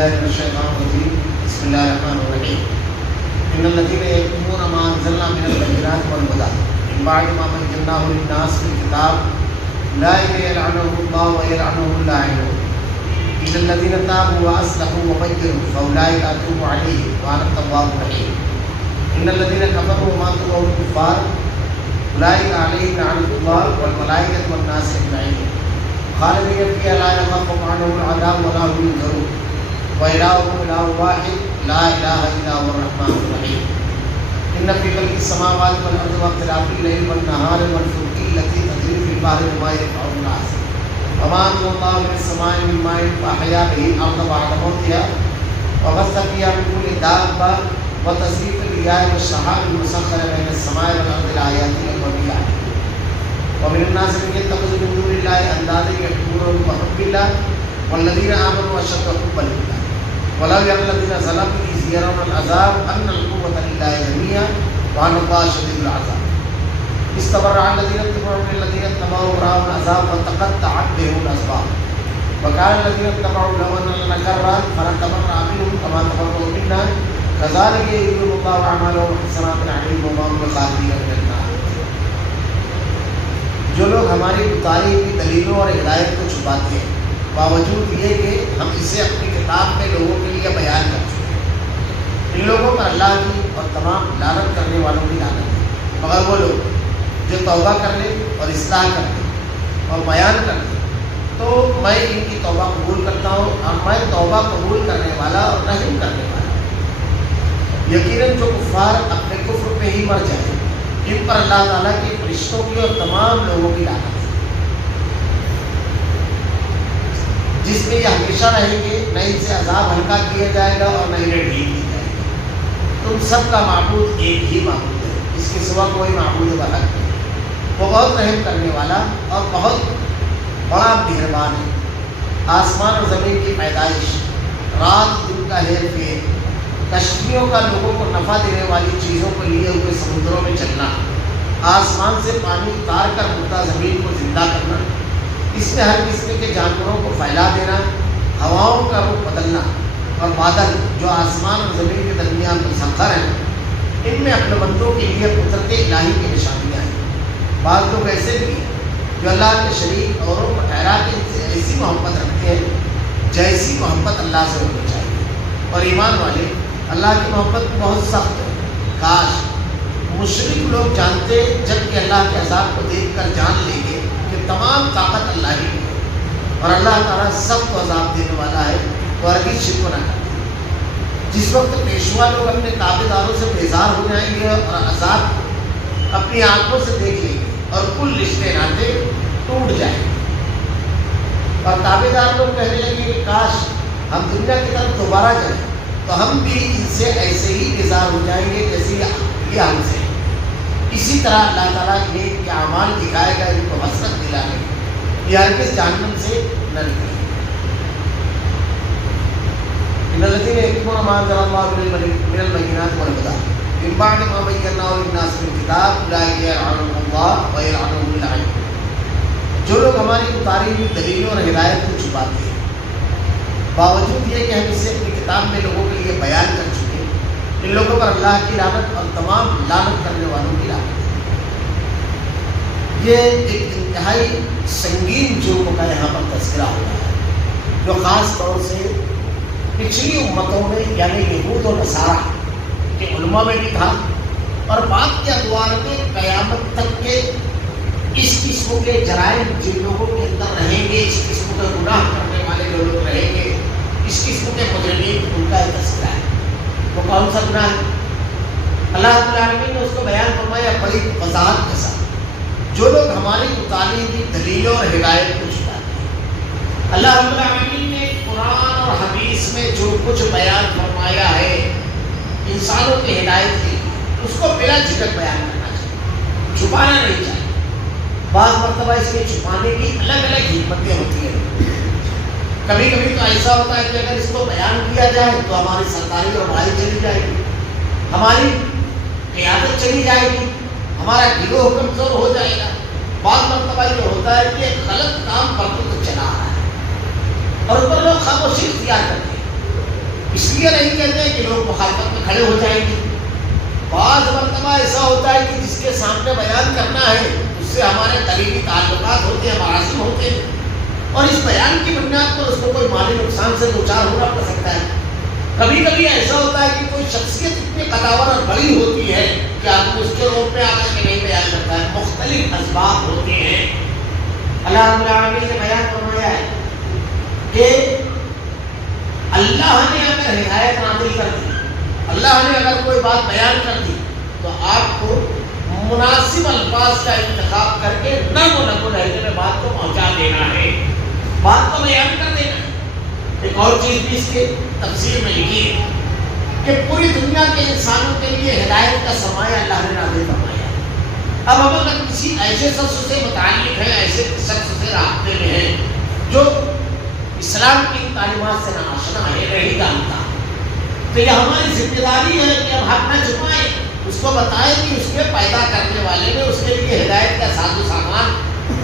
بالله من الشيطان الرجيم بسم الله الرحمن الرحيم إن الذين يكتمون ما أنزلنا من البينات والهدى من بعد ما بيناه للناس في الكتاب أولئك يلعنهم الله ويلعنهم اللاعنون إلا الذين تابوا وأصلحوا وبينوا فأولئك أتوب عليهم وأنا التواب الرحيم إن الذين كفروا وماتوا وهم كفار أولئك عليهم لعنة الله والملائكة والناس أجمعين خالدين فيها لا يخاف عنهم العذاب ولا هم ينذرون وإلهكم إله واحد لا إله إلا هو الرحمن الرحيم إن في خلق السماوات والأرض واختلاف الليل والنهار والفلك التي تجري في البحر بما ينفع الناس وما أنزل الله من السماء من ماء فأحيا به الأرض بعد موتها وبث فيها من كل دابة وتصريف الرياح والسحاب المسخر بين السماء والأرض لآيات لقوم يعقلون ومن الناس من يتخذ من دون الله اندادا يحبونهم كحب الله والذين امنوا اشد حبا لله ولو يرى الذين ظلموا اذ يرون العذاب ان القوه لله جميعا وان الله شديد العذاب استبرأ الذين اتبعوا من الذين اتبعوا ورأوا العذاب وتقطعت بهم الاسباب وقال الذين اتبعوا لو ان لنا كرة فنتبرأ منهم كما تبرأوا منا كذلك يريهم الله اعمالهم حسنات عليهم وما هم بخارجين من النار. جو لوگ ہماری اتاری ہوئی دلیلوں اور ہدایت کو چھپاتے ہیں باوجود یہ کہ ہم اسے اپنی کتاب میں لوگوں کے لیے بیان کر چکے ہیں، ان لوگوں پر اللہ کی اور تمام لعنت کرنے والوں کی لعنت ہے، مگر وہ لوگ جو توبہ کر لیں اور اصلاح کر لیں اور بیان کر لیں تو میں ان کی توبہ قبول کرتا ہوں اور میں توبہ قبول کرنے والا اور رحم کرنے والا ہوں۔ یقیناً جو کفار اپنے کفر پہ ہی مر جائیں ان پر اللہ تعالیٰ کے فرشتوں کی اور تمام لوگوں کی لعنت ہے، جس میں یہ ہمیشہ رہیں گے، نہ ان سے عذاب ہلکا کیا جائے گا اور نہ انہیں ڈھیل دی جائے گی۔ تم سب کا معبود ایک ہی معبود ہے، اس کے سوا کوئی معبود برحق نہیں، وہ بہت رحم کرنے والا اور بہت بڑا مہربان ہے۔ آسمان اور زمین کی پیدائش، رات دن کا ہیر پھیر، کشتیوں کا لوگوں کو نفع دینے والی چیزوں کو لیے ہوئے سمندروں میں چلنا، آسمان سے پانی اتار کر مردہ زمین کو زندہ کرنا، اس میں ہر قسم کے جانوروں کو پھیلا دینا، ہواؤں کا رخ بدلنا اور بادل جو آسمان اور زمین کے درمیان مسخر ہیں، ان میں اپنے بندوں کے لیے قدرت الہی کی نشانیاں ہیں۔ بعض لوگ ایسے بھی ہیں جو اللہ کے شریک اوروں کو ٹھہرا کے ان سے ایسی محبت رکھتے ہیں جیسی محبت اللہ سے ہونی چاہیے، اور ایمان والے اللہ کی محبت بہت سخت ہے۔ کاش مشرک لوگ جانتے، جب کہ اللہ کے عذاب کو دیکھ کر جان لیں گے کہ تمام طاقت اللہ ہی کی ہے اور اللہ تعالیٰ سب کو عذاب دینے والا ہے، تو ہرگز شرک نہ کرتے۔ جس وقت پیشوا لوگ اپنے تابع داروں سے بیزار ہو جائیں گے اور عذاب کو اپنی آنکھوں سے دیکھ لیں گے اور کل رشتے ناطے ٹوٹ جائیں گے، اور تابع دار لوگ کہنے لگیں کہ کاش ہم دنیا کی طرف دوبارہ جائیں تو ہم بھی ان سے ایسے ہی بیزار ہو جائیں گے جیسے یہ ہم سے۔ اسی طرح اللہ تعالیٰ انہیں کے اعمال دکھائے گا، ان کو حسرت دلانے گا، یہ ہرگز جہنم سے نہ نکلے۔ ان الذین یکتمون ما انزل اللہ من البینات والہدی من بعد ما بیناہ للناس فی الکتاب اولئک یلعنهم اللہ ویلعنهم اللاعنون۔ جو لوگ ہماری اتاری ہوئی دلیلوں اور ہدایت کو چھپاتے ہیں باوجود یہ کہ ہم اسے اپنی کتاب میں لوگوں کے لیے بیان کر چکے ہیں، ان لوگوں پر اللہ کی لعنت اور تمام لعنت کرنے والوں کی لعنت ہے۔ یہ ایک انتہائی سنگین جرم کا یہاں پر تذکرہ ہو رہا ہے، جو خاص طور سے پچھلی امتوں میں یعنی یہود و نصارہ کے علماء میں بھی تھا، اور بعد کے ادوار میں قیامت تک کے اس قسم کے جرائم جن لوگوں کے اندر رہیں گے، اس قسم کے گناہ کرنے والے جو لوگ رہیں گے، اس قسم کے مجرمین، ان کا ایک تذکرہ ہے۔ وہ کون سا گناہ ہے؟ اللہ رب العالمین نے اس کو بیان فرمایا بڑی وضاحت کے ساتھ۔ جو لوگ ہماری اتاری ہوئی دلیلوں اور ہدایت کو چھپاتے ہیں، اللہ رب العالمین نے قرآن اور حدیث میں جو کچھ بیان فرمایا ہے انسانوں کی ہدایت کے لیے، اس کو بلا جھجک بیان کرنا چاہیے، چھپانا نہیں چاہیے۔ بعض مرتبہ اس کے چھپانے کی الگ الگ حکمتیں ہوتی ہیں۔ کبھی کبھی تو ایسا ہوتا ہے کہ اگر اس کو بیان کیا جائے تو ہماری سرکاری اور بھائی چلی جائے گی، ہماری قیادت چلی جائے گی، ہمارا گروہ کمزور ہو جائے گا۔ بعض مرتبہ یہ ہوتا ہے کہ غلط کام پر تو چلا رہا ہے اور اوپر لوگ خاموشی اختیار کرتے ہیں، اس لیے نہیں کہتے کہ لوگ مخالفت میں کھڑے ہو جائیں گے. بعض مرتبہ ایسا ہوتا ہے کہ جس کے سامنے بیان کرنا ہے اس سے ہمارے قریبی تعلقات ہوتے ہیں، مراسم ہوتے ہیں، اور اس بیان کی بنیاد پر اس کو کوئی مالی نقصان سے دوچار ہونا پڑ سکتا ہے. کبھی کبھی ایسا ہوتا ہے کہ کوئی شخصیت اتنی قداور اور بڑی ہوتی ہے کہ آدمی اس کے روپ میں آ کر کے نہیں بیان کرتا ہے. مختلف اسباب ہوتے ہیں. اللہ رب العالمین نے بیان فرمایا ہے کہ اللہ نے اگر ہدایت نازل کر دی، اللہ نے اگر کوئی بات بیان کر دی تو آپ کو مناسب الفاظ کا انتخاب کر کے نرم و نرم لہجے میں بات کو پہنچا دینا ہے، بات کو بیان کر دینا ہے. ایک اور چیز بھی اس کے تفسیر میں لکھی ہے کہ پوری دنیا کے انسانوں کے لیے ہدایت کا سرمایہ اللہ نے نازل فرمایا. اب ہم اگر کسی ایسے شخص سے متعلق ہیں، ایسے شخص سے رابطے میں ہیں جو اسلام کی تعلیمات سے نہ آشنا ہے، نہیں جانتا، تو یہ ہماری ذمہ داری ہے کہ ہم حق نہ چھپائیں، اس کو بتائیں کہ اس کے پیدا کرنے والے نے اس کے لیے ہدایت کا ساز و سامان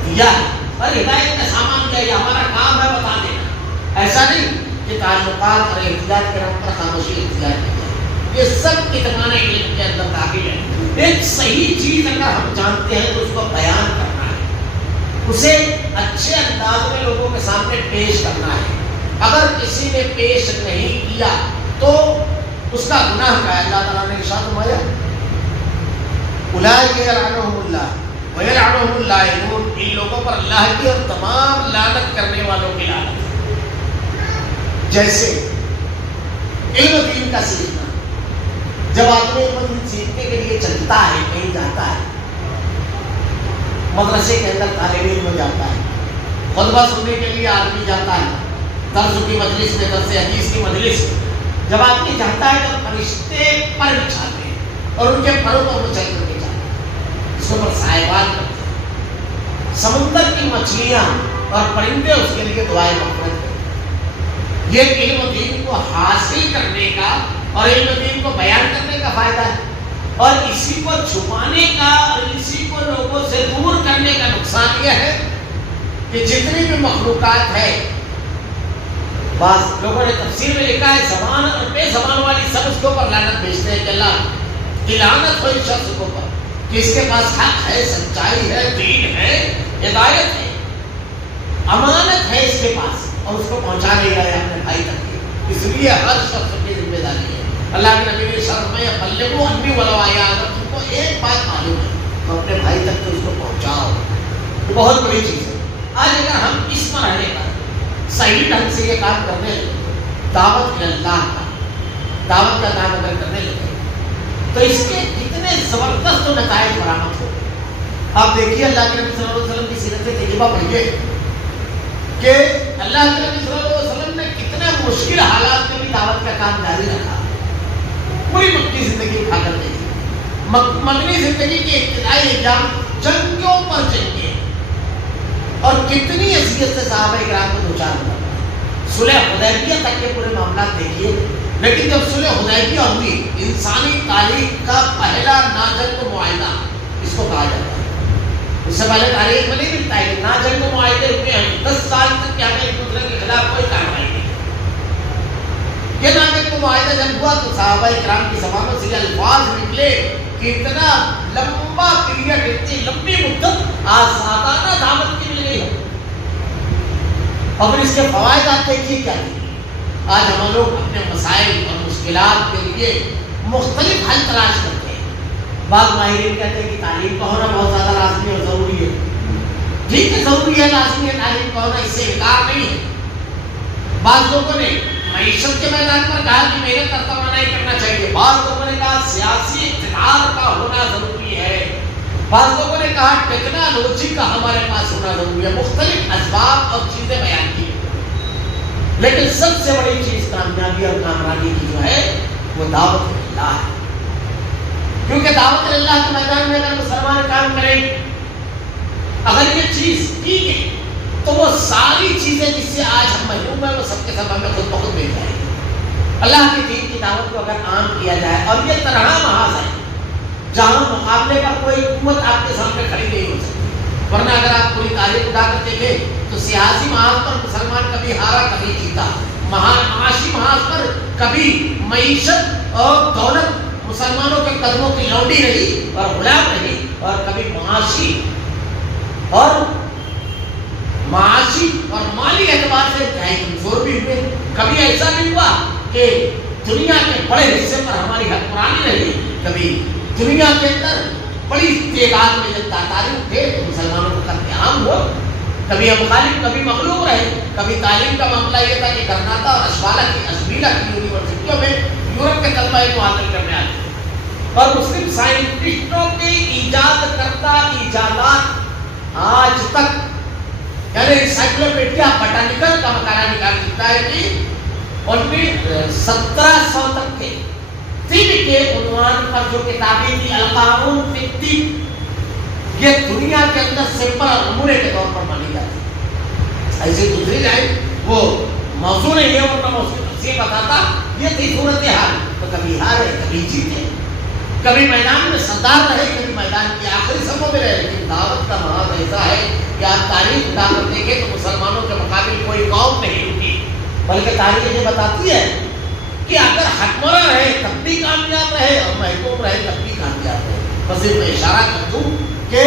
دیا ہے، اور ہدایت کا سامان کیا ہے، ہمارا کام ہے بتا دینا. ایسا نہیں کہ تعلقات اور احتجاج کے نام پر خاموشی اختیار کی جائے. یہ سب کتمان علم کے اندر داخل ہے. ایک صحیح چیز اگر ہم جانتے ہیں تو اس کو بیان کرنا ہے، اسے اچھے انداز میں لوگوں کے سامنے پیش کرنا ہے. اگر کسی نے پیش نہیں کیا تو اس کا گناہ کیا ہے؟ اللہ تعالیٰ نے ارشاد فرمایا اولئک یلعنہم اللہ ویلعنہم اللائنون، ان لوگوں پر اللہ کی اور تمام لعنت کرنے والوں کی لعنت. جیسے علم دین کا سیکھنا، جب آدمی علم دین سیکھنے کے لیے چلتا ہے، کہیں جاتا ہے، مدرسے کے اندر طالب علم جاتا ہے، خطبہ سننے کے لیے آدمی جاتا ہے، درس کی مجلس میں، درس حدیث کی مجلس میں جب آدمی جاتا ہے تو فرشتے پر بچھاتے ہیں اور ان کے پروں پر وہ چل کر کے جاتے ہیں، اس کے اوپر سائبان کرتے ہیں. سمندر کی مچھلیاں اور پرندے اس کے لیے دعائیں مغفرت کرتے ہیں. یہ علم دین کو حاصل کرنے کا اور علم دین کو بیان کرنے کا فائدہ ہے، اور اسی کو چھپانے کا اور اسی کو لوگوں سے دور کرنے کا نقصان یہ ہے کہ جتنی بھی مخلوقات ہے، بعض لوگوں نے تفسیر میں لکھا ہے زبان اور بے زبان والی سب اس کے اوپر لعنت بھیجتے ہیں کہ اللہ کی لعنت ہو اس شخص کے اوپر کہ اس کے پاس حق ہے، سچائی ہے، دین ہے، ہدایت ہے، امانت ہے اس کے پاس، اور اس کو پہنچا نہیں رہا ہے اپنے بھائی تک. اس لیے ہر شخص کی ذمہ داری ہے. اللہ کے نبی نے ارشاد فرمایا بلغوا عنی ولو آیہ، اگر تم کو ایک بات معلوم ہے تو اپنے بھائی تک تو اس کو پہنچاؤ. یہ بہت بڑی چیز ہے. آج اگر ہم اس مرحلے پر صحیح ڈھنگ سے یہ کام کرنے لگے، دعوت اللہ کا، دعوت کا کام اگر کرنے لگے تو اس کے کتنے زبردست نتائج برآمد ہو. آپ دیکھیے اللہ کے نبی صلی اللہ علیہ وسلم کی سیرت طیبہ پڑھیے کہ اللہ کے نبی صلی اللہ علیہ وسلم نے کتنے مشکل حالات میں بھی دعوت کا کام جاری رکھا. پوری مکی زندگی اٹھا کر دیکھی. مدنی زندگی کی ابتدائی ایام جنگوں پر جنگیں، اور کتنی اذیت سے صحابہ کرام کو دوچار ہوا. صلح حدیبیہ تک کے پورے معاملات دیکھیے، لیکن جب صلح حدیبیہ ہوئی، انسانی تاریخ کا پہلا ناجنگ معاہدہ اس کو کہا جاتا ہے. اس سے پہلے تاریخ میں نہیں ملتا ہے کہ ناجنگ معاہدے ہوئے ہیں 10 سال تک کہ ہمیں ایک دوسرے کے خلاف کوئی کارروائی نہیں. یہ ناجنگ معاہدہ جب ہوا تو صحابہ کرام کی زبانوں سے یہ الفاظ نکلے کہ اتنا لمبا پیریڈ، اتنی لمبی مدت آزادانہ دعوت کی مل گئی ہو. اور پھر اس کے فوائد آپ دیکھیے کیا ہیں. آج ہم لوگ اپنے مسائل اور مشکلات کے لیے مختلف حل تلاش کرتے ہیں. بعض ماہرین کہتے ہیں کہ تعلیم کا ہونا بہت زیادہ لازمی اور ضروری ہے. ٹھیک ہے، ضروری ہے، لازمی ہے تعلیم کا ہونا، اس سے انکار نہیں ہے. بعض لوگوں نے معیشت کے میدان پر کہا کہ محنت کا تمنا نہیں کرنا چاہیے. بعض لوگوں نے کہا سیاسی اقتدار کا ہونا ضروری ہے. بعض لوگوں نے کہا ٹیکنالوجی کا ہمارے پاس ہونا ضروری ہے. مختلف اسباب اور چیزیں بیان کی، لیکن سب سے بڑی چیز کامیابی اور کامیابی کی جو ہے وہ دعوت اللہ ہے. کیونکہ دعوت اللہ کے میدان میں اگر مسلمان کام کریں، اگر یہ چیز کی گئی تو وہ ساری چیزیں جس سے آج ہم محروم ہیں وہ سب کے سب ہمیں خود بخود مل جائیں گے. اللہ کے دین کی دعوت کو اگر عام کیا جائے، اور یہ طرح محاذ ہے جہاں مقابلے پر کوئی قوت آپ کے سامنے کھڑی نہیں ہو سکتی. ورنہ اگر آپ پوری تاریخ اٹھا کر دیکھیں تو سیاسی محاذ پر مسلمان کبھی ہارا کبھی جیتا، معاشی محاذ پر کبھی معیشت اور دولت مسلمانوں کے قدموں کی لونڈی رہی اور غلام رہی، اور کبھی معاشی اور مالی اعتبار سے انتہائی کمزور بھی ہوئے۔ کبھی ایسا بھی ہوا کہ دنیا کے بڑے حصے پر ہماری حکمرانی رہی، کبھی دنیا کے اندر بڑی تعداد میں جب تاتاری تھے تو مسلمانوں کا قتل عام ہوا، کبھی ہم غالب کبھی مغلوب رہے۔ کبھی تعلیم کا معاملہ یہ تھا کہ کرناٹا اور اشبیلا کی یونیورسٹیوں میں یورپ کے طلبہ کو حاصل کرنے آتے تھے، اور مسلم سائنٹسٹوں کے ایجاد کردہ ایجادات آج تک، یعنی انسائکلوپیڈیا بٹانیکل کا مطالعہ نکال سکتا ہے کہ ان میں 1700 تک کے طب کے عنوان پر جو کتابیں تھی، القانون فی الطب، یہ دنیا کے اندر سمپل اور نمونے کے طور پر مانی جاتی ہے۔ ایسے دوسری جائے وہ موضوع نہیں ہے، وہ موضوع تفصیل بتاتا، یہ تھی صورتحال۔ تو کبھی ہارے کبھی جیتے، کبھی میدان میں سردار رہے، کبھی میدان کی آخری صفوں میں رہے، لیکن دعوت کا محاذ ایسا ہے کہ آپ تاریخ اٹھا کر دیکھیں تو مسلمانوں کے مقابل کوئی قوم نہیں رکی، بلکہ تاریخ یہ بتاتی ہے کہ اگر حکمراں رہے تب بھی کامیاب رہے اور محکوم رہے تب بھی کامیاب رہے۔ بس میں اشارہ کر دوں کہ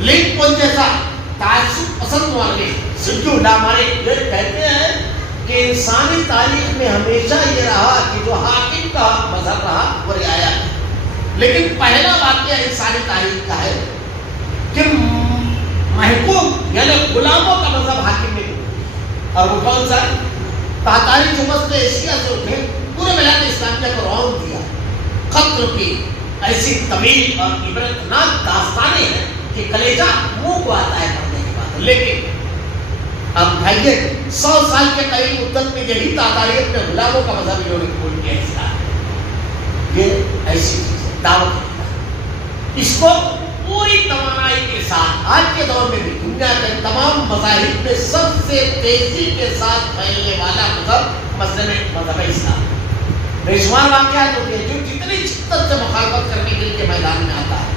لنکن جیسا تعصب پسند والے سنجو ڈامارے یہ کہتے ہیں کہ انسانی تاریخ میں ہمیشہ یہ رہا کہ جو حاکم کا مذہب رہا وہ رعایا ہے، لیکن پہلا واقعہ انسانی تاریخ کا ہے کہ محکوم یعنی غلاموں کا مذہب حاکم نے، اور وہ کون سا؟ تاتاری جو وسط ایشیا سے اٹھے، پورے بلاد اسلامیہ کو رون دیا، قتل کی ایسی طویل اور عبرتناک داستانیں ہیں کہ کلیجہ منہ کو آتا ہے پڑھنے کے بعد۔ لیکن اب بھائیے 100 سال کے قریب مدت میں یہی تاتاریت میں غلاموں کا مذہب انہوں نے قبول کیا اسلام۔ یہ ایسی چیز ہے، دعوت ہے۔ اس کو پوری توانائی کے ساتھ آج کے دور میں بھی دنیا کے تمام مذاہب میں سب سے تیزی کے ساتھ پھیلنے والا مذہب اسلام۔ بے شمار واقعات ہوتے ہیں جو جتنی شدت سے مخالفت کرنے کے لیے میدان میں آتا ہے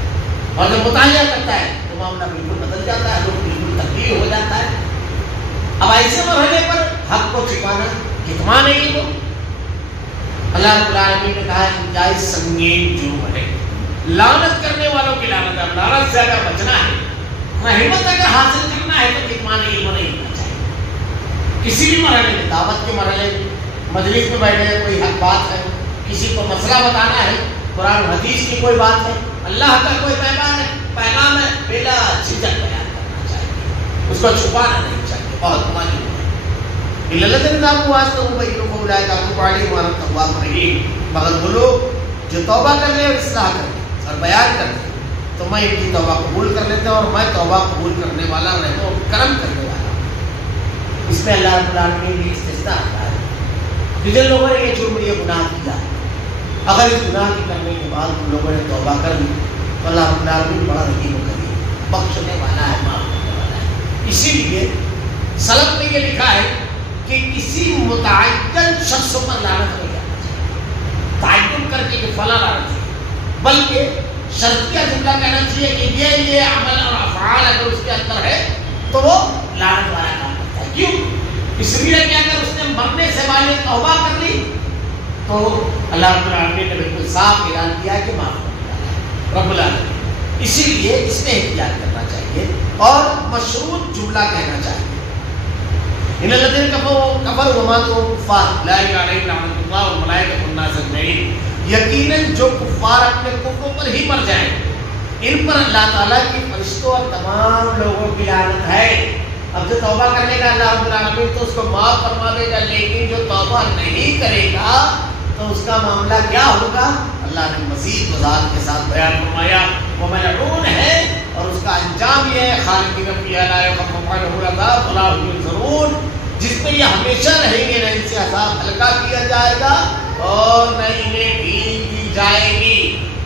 اور جب مطالعہ کرتا ہے تو معاملہ بالکل بدل جاتا ہے، لوگ بالکل تبدیل ہو جاتا ہے۔ اب ایسے مرحلے پر حق کو چھپانا کتنا نہیں ہو۔ اللہ رب العالمین نے کہا کہ جائز سنگین جرم ہے، لعنت کرنے والوں کی لعنت ہے، لعنت سے اگر بچنا ہے، رحمت اگر حاصل کرنا ہے تو کتمان علم نہیں ہونا چاہیے۔ کسی بھی مرحلے میں، دعوت کے مرحلے میں، مجلس میں بیٹھے ہیں، کوئی حق بات ہے، کسی کو مسئلہ بتانا ہے، قرآن حدیث کی کوئی بات ہے، اللہ کا کوئی پیغام ہے، بلا جھجک بیان کرنا چاہیے، اس کو چھپانا نہیں چاہیے۔ بہت مانی ہے اللہ تعالیٰ نام واسطہ ہوں بھائی لوگوں کو لائے گا تو پڑھیں ہمارا تواب رہی، مگر وہ لوگ جو توبہ کر لیں اور اصلاح کریں اور بیان کریں تو میں ان کی توبہ قبول کر لیتا ہوں، اور میں توبہ قبول کرنے والا رحم و کرم کرنے والا ہوں۔ اس میں اللہ رب العالمین بھی استثناء آتا ہے کہ جن لوگوں نے یہ جرم یہ گناہ کیا، اگر اس گناہ کے کرنے کے بعد ان لوگوں نے توبہ کر لی تو اللہ رب العالمین بڑا رحیم و کریم، بخشنے والا ہے، معاف کرنے والا ہے۔ اسی لیے سلف میں یہ لکھا ہے کہ کسی متعین شخص پر لعنت نہیں کرنا چاہیے، تعین کر کے کہ فلاں لعنت ہے، بلکہ شرطیہ جملہ کہنا چاہیے کہ یہ عمل اور افعال اگر اس کے اندر ہے تو وہ لعنت والا کام کرتا ہے۔ کیوں؟ اس لیے کہ اگر اس نے مرنے سے پہلے توبہ کر لی تو اللہ رب العالمین نے بالکل صاف اعلان کیا کہ معاف کرنے والا ہے رب العالمین۔ اسی لیے اس میں احتیاط کرنا چاہیے اور مشروط جملہ کہنا چاہیے۔ ان الذين كفروا وماتوا كفار لا اله الا الله والملائكه والناس اجمعين، یقیناً جو کفار اپنے کفر پر ہی مر جائیں ان پر اللہ تعالیٰ کی فرشتوں اور تمام لوگوں کی لعنت ہے۔ اب جو توبہ کرنے کا اللہ رب العالمین تو اس کو معاف فرما دے گا، لیکن جو توبہ نہیں کرے گا تو اس کا معاملہ کیا ہوگا؟ اللہ نے مزید وضاحت کے ساتھ بیان فرمایا وہ ملعون ہے اور اس کا انجام یہ ہے خالدین فیہا لا یخفف عنہم العذاب ولا هم ينظرون، جس میں یہ ہمیشہ رہیں گے، نہ ان سے عذاب ہلکا کیا جائے گا اور نہ انہیں ڈھیل دی جائے گی۔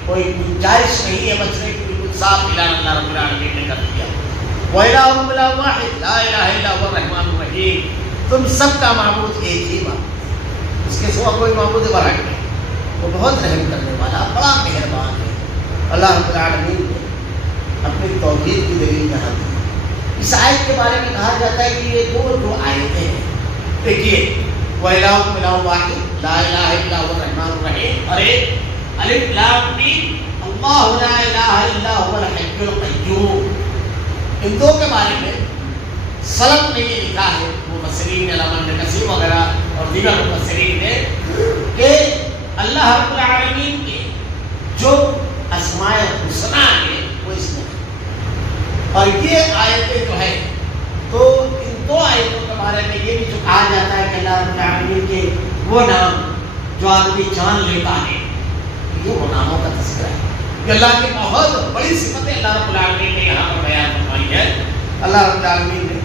کوئی گنجائش نہیں ہے بچنے کی، بالکل صاف اعلان اللہ رب العالمین نے کر دیا۔ وَإِلَٰهُكُمْ إِلَٰهٌ وَاحِدٌ لَا إِلَٰهَ إِلَّا هُوَ الرَّحْمَٰنُ الرَّحِيمُ، تم سب کا معبود ایک ہی معبود، اس کے سوا کوئی معبود برحق نہیں، وہ بہت رحم کرنے والا، بڑا مہربان ہے۔ اللہ رب العالمین نے اپنی توحید کی دلیل یہاں دی۔ اس آیت کے بارے میں کہا جاتا ہے کہ یہ دو آیتیں ہیں۔ دیکھیے وَإِلَٰهُكُمْ إِلَٰهٌ وَاحِدٌ لَا إِلَٰهَ إِلَّا هُوَ الرَّحْمَٰنُ الرَّحِيم. اور ایک الف لام میم اللہ لا الہ الا هو الحی القیوم. ان دو کے بارے میں سلف نے یہ لکھا ہے، مفسرین علامہ ابن کثیر وغیرہ اور دیگر مفسرین نے، کہ اللہ رب العالمین کے جو اسماء الحسنی ہیں وہ اس میں، اور یہ آیتیں جو ہے تو ان دو آیتوں کے بارے میں یہ بھی جو کہا جاتا ہے کہ اللہ رب العالمین کے وہ نام جو آدمی جان لیتا ہے، یہ وہ ناموں کا تذکرہ ہے. کہ اللہ کی بہت بڑی صفتیں اللہ رب العالمین نے یہاں پر بیان فرمائی ہے. اللہ رب العالمین نے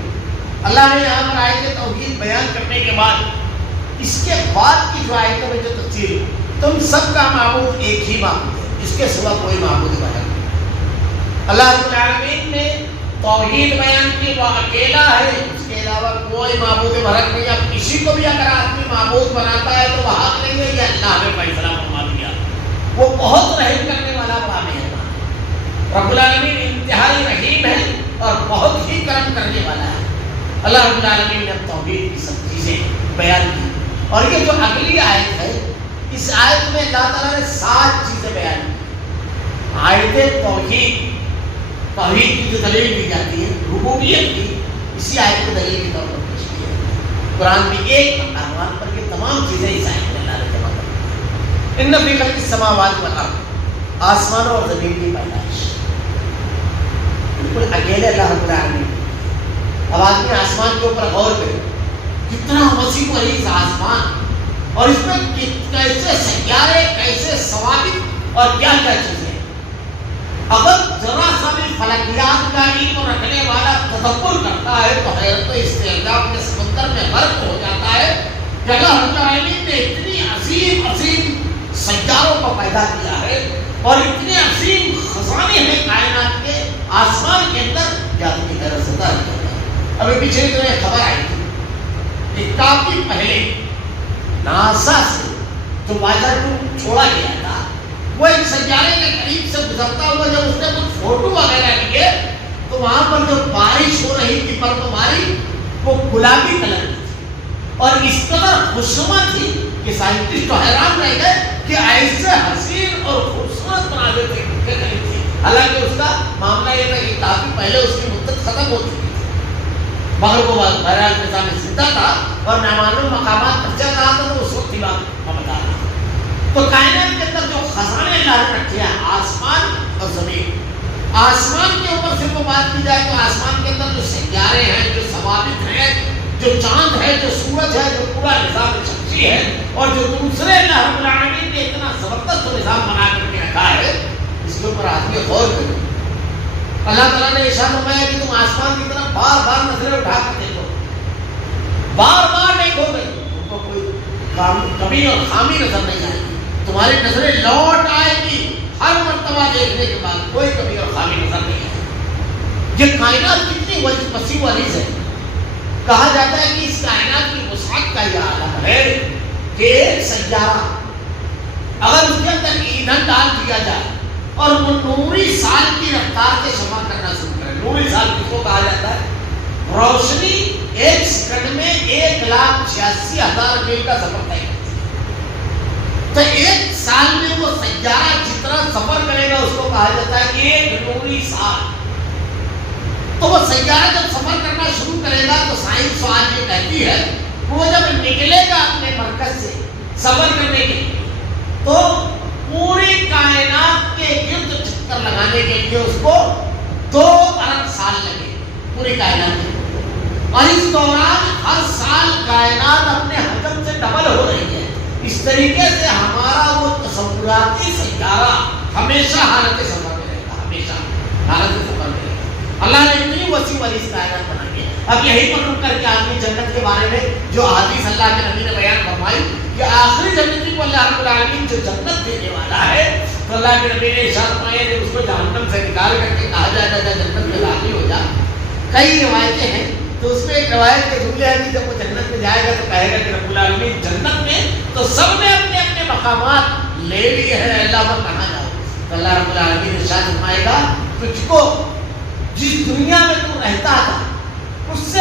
یہاں پر آیت توحید بیان کرنے کے بعد اس کے بعد کی جو آیتوں میں جو تفصیل، تم سب کا معبود ایک ہی معبود ہے، اس کے سوا کوئی معبود نہیں. اللہ رب العالمین نے توحید بیان کی، وہ اکیلا ہے، اس کے علاوہ کوئی معبود برحق نہیں. اب کسی کو بھی اگر آدمی معبود بناتا ہے تو وہ حق نہیں ہے، یہ اللہ نے فیصلہ فرما دیا. وہ بہت رحم کرنے والا بڑا مہربان رب العالمین انتہائی رحیم ہے اور بہت ہی کرم کرنے والا ہے. اللہ رب العالمین نے توحید کی سب چیزیں بیان کی. اور یہ جو اگلی آیت ہے، اس آیت میں اللہ تعالیٰ نے 7 چیزیں بیان کی. آیت توحید کی جو دلیل دی جاتی ہے ربوبیت کی، اسی آیت کو دلیل کے طور پر پیش کی ہے. قرآن میں ایک مقامات پر یہ تمام چیزیں اس آیت میں اللہ نے جمع کر دی. ان فی خلق السماوات والارض، آسمانوں اور زمین کی پیدائش، بالکل اکیلے اللہ رب العالمین. اب آدمی آسمان کے اوپر غور کرے، کتنا وسیع و عریض آسمان، اور اس میں کیسے سیارے، کیسے ثوابت اور کیا کیا چیزیں. اگر ذرا سا بھی فلکیات کا علم رکھنے والا تدبر کرتا ہے تو حیرت و استعجاب کے سمندر میں غرق ہو جاتا ہے کہ اللہ رب العالمین نے اتنی عظیم عظیم سیاروں کو پیدا کیا ہے اور اتنے عظیم خزانے ہیں کائنات کے آسمان کے اندر کہ آدمی حیرت زدہ ہو جاتا ہے. ابھی پیچھے جو ہے خبر آئی تھی کہ کافی پہلے ناسا سے جو واجر کو چھوڑا گیا تھا، وہ ایک سیارے کے قریب سے گزرتا ہوا جب اس نے کچھ فوٹو وغیرہ لیے تو وہاں پر جو بارش ہو رہی تھی برف باری، وہ گلابی کلر کی تھی اور اس قدر خوشنما تھی کہ سائنٹسٹ تو حیران رہ گئے کہ ایسے حسین اور خوبصورت مناظر تھے. حالانکہ اس کا معاملہ یہ تھا کہ کافی پہلے اس کی مدت ختم ہو چکی تھی، مگر وہ بہرحال نظام زندہ تھا اور نامعلوم مقامات پر چل رہا تھا، تو اس وقت کی بات میں بتا رہا تھا. تو کائنات کے اندر جو خزانے اللہ نے رکھے ہیں، آسمان اور زمین. آسمان کے اوپر سے وہ بات کی جائے تو آسمان کے اندر جو سیارے ہیں، جو ثوابت ہیں، جو چاند ہے، جو سورج ہے، جو پورا نظام شمسی ہے، اور جو دوسرے اللہ رب العالمین نے اتنا زبردست نظام بنا کر کے رکھا ہے، اس کے اوپر آدمی غور کرے. اللہ تعالیٰ نے ارشاد فرمایا کہ تم آسمان کی طرف بار بار نظریں اٹھا کر دیکھو، بار بار دیکھو گے، تم کو کوئی کمی اور خامی نظر نہیں آئے گی. تمہاری نظریں لوٹ آئے گی ہر مرتبہ دیکھنے کے بعد، کوئی کمی اور خامی نظر نہیں آئے گی. یہ کائنات کتنی وسیع و عریض ہے. کہا جاتا ہے کہ اس کائنات کی وسعت کا یہ عالم ہے کہ ایک سیارہ اگر اس کے اندر ایندھن ڈال دیا جائے اور وہ نوری سال کی رفتار سے سفر کرنا شروع کرے. نوری سال کس کو کہا جاتا ہے؟ روشنی ایک سیکنڈ میں 1,86,000 میل کا سفر طے کرتی ہے. تو ایک سال میں وہ سیارہ جتنا سفر کرے گا اس کو کہا جاتا ہے کہ ایک نوری سال. تو وہ سیارہ جب سفر کرنا شروع کرے گا تو سائنس آج یہ کہتی ہے وہ جب نکلے گا اپنے مرکز سے سفر کرنے کے لیے تو پوری کائنات کے گرد چکر لگانے کے لیے اس کو 2 ارب سال لگے پوری کائنات کے. اور اس دوران ہر سال کائنات اپنے حجم سے ڈبل ہو رہی ہے. اس طریقے سے ہمارا وہ تصوراتی سیارہ ہمیشہ حالت سفر میں رہے گا، ہمیشہ حالت سفر میں رہے گا. اللہ نے اتنی وسیع عریض کائنات بنائی ہے. اب یہی پر رک کر کے آدمی جنت کے بارے میں جو حدیث اللہ کے نبی نے بیان فرمائی کہ آخری جنتی کو اللہ رب العالمین جو جنت دینے والا ہے، تو اللہ کے نبی نے ارشاد فرمایا کہ اس کو جہنم سے نکال کر کے کہا جائے گا جنت میں داخل ہو جا. کئی روایتیں ہیں، تو اس میں ایک روایت کے جملے ہیں کہ جب وہ جنت میں جائے گا تو کہے گا کہ رب العالمین جنت میں تو سب نے اپنے اپنے مقامات لے لیے ہیں، اللہ پر کہاں جاؤ. تو اللہ رب العالمین ارشاد فرمائے گا تجھ کو جس دنیا میں تو رہتا تھا اس سے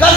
10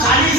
40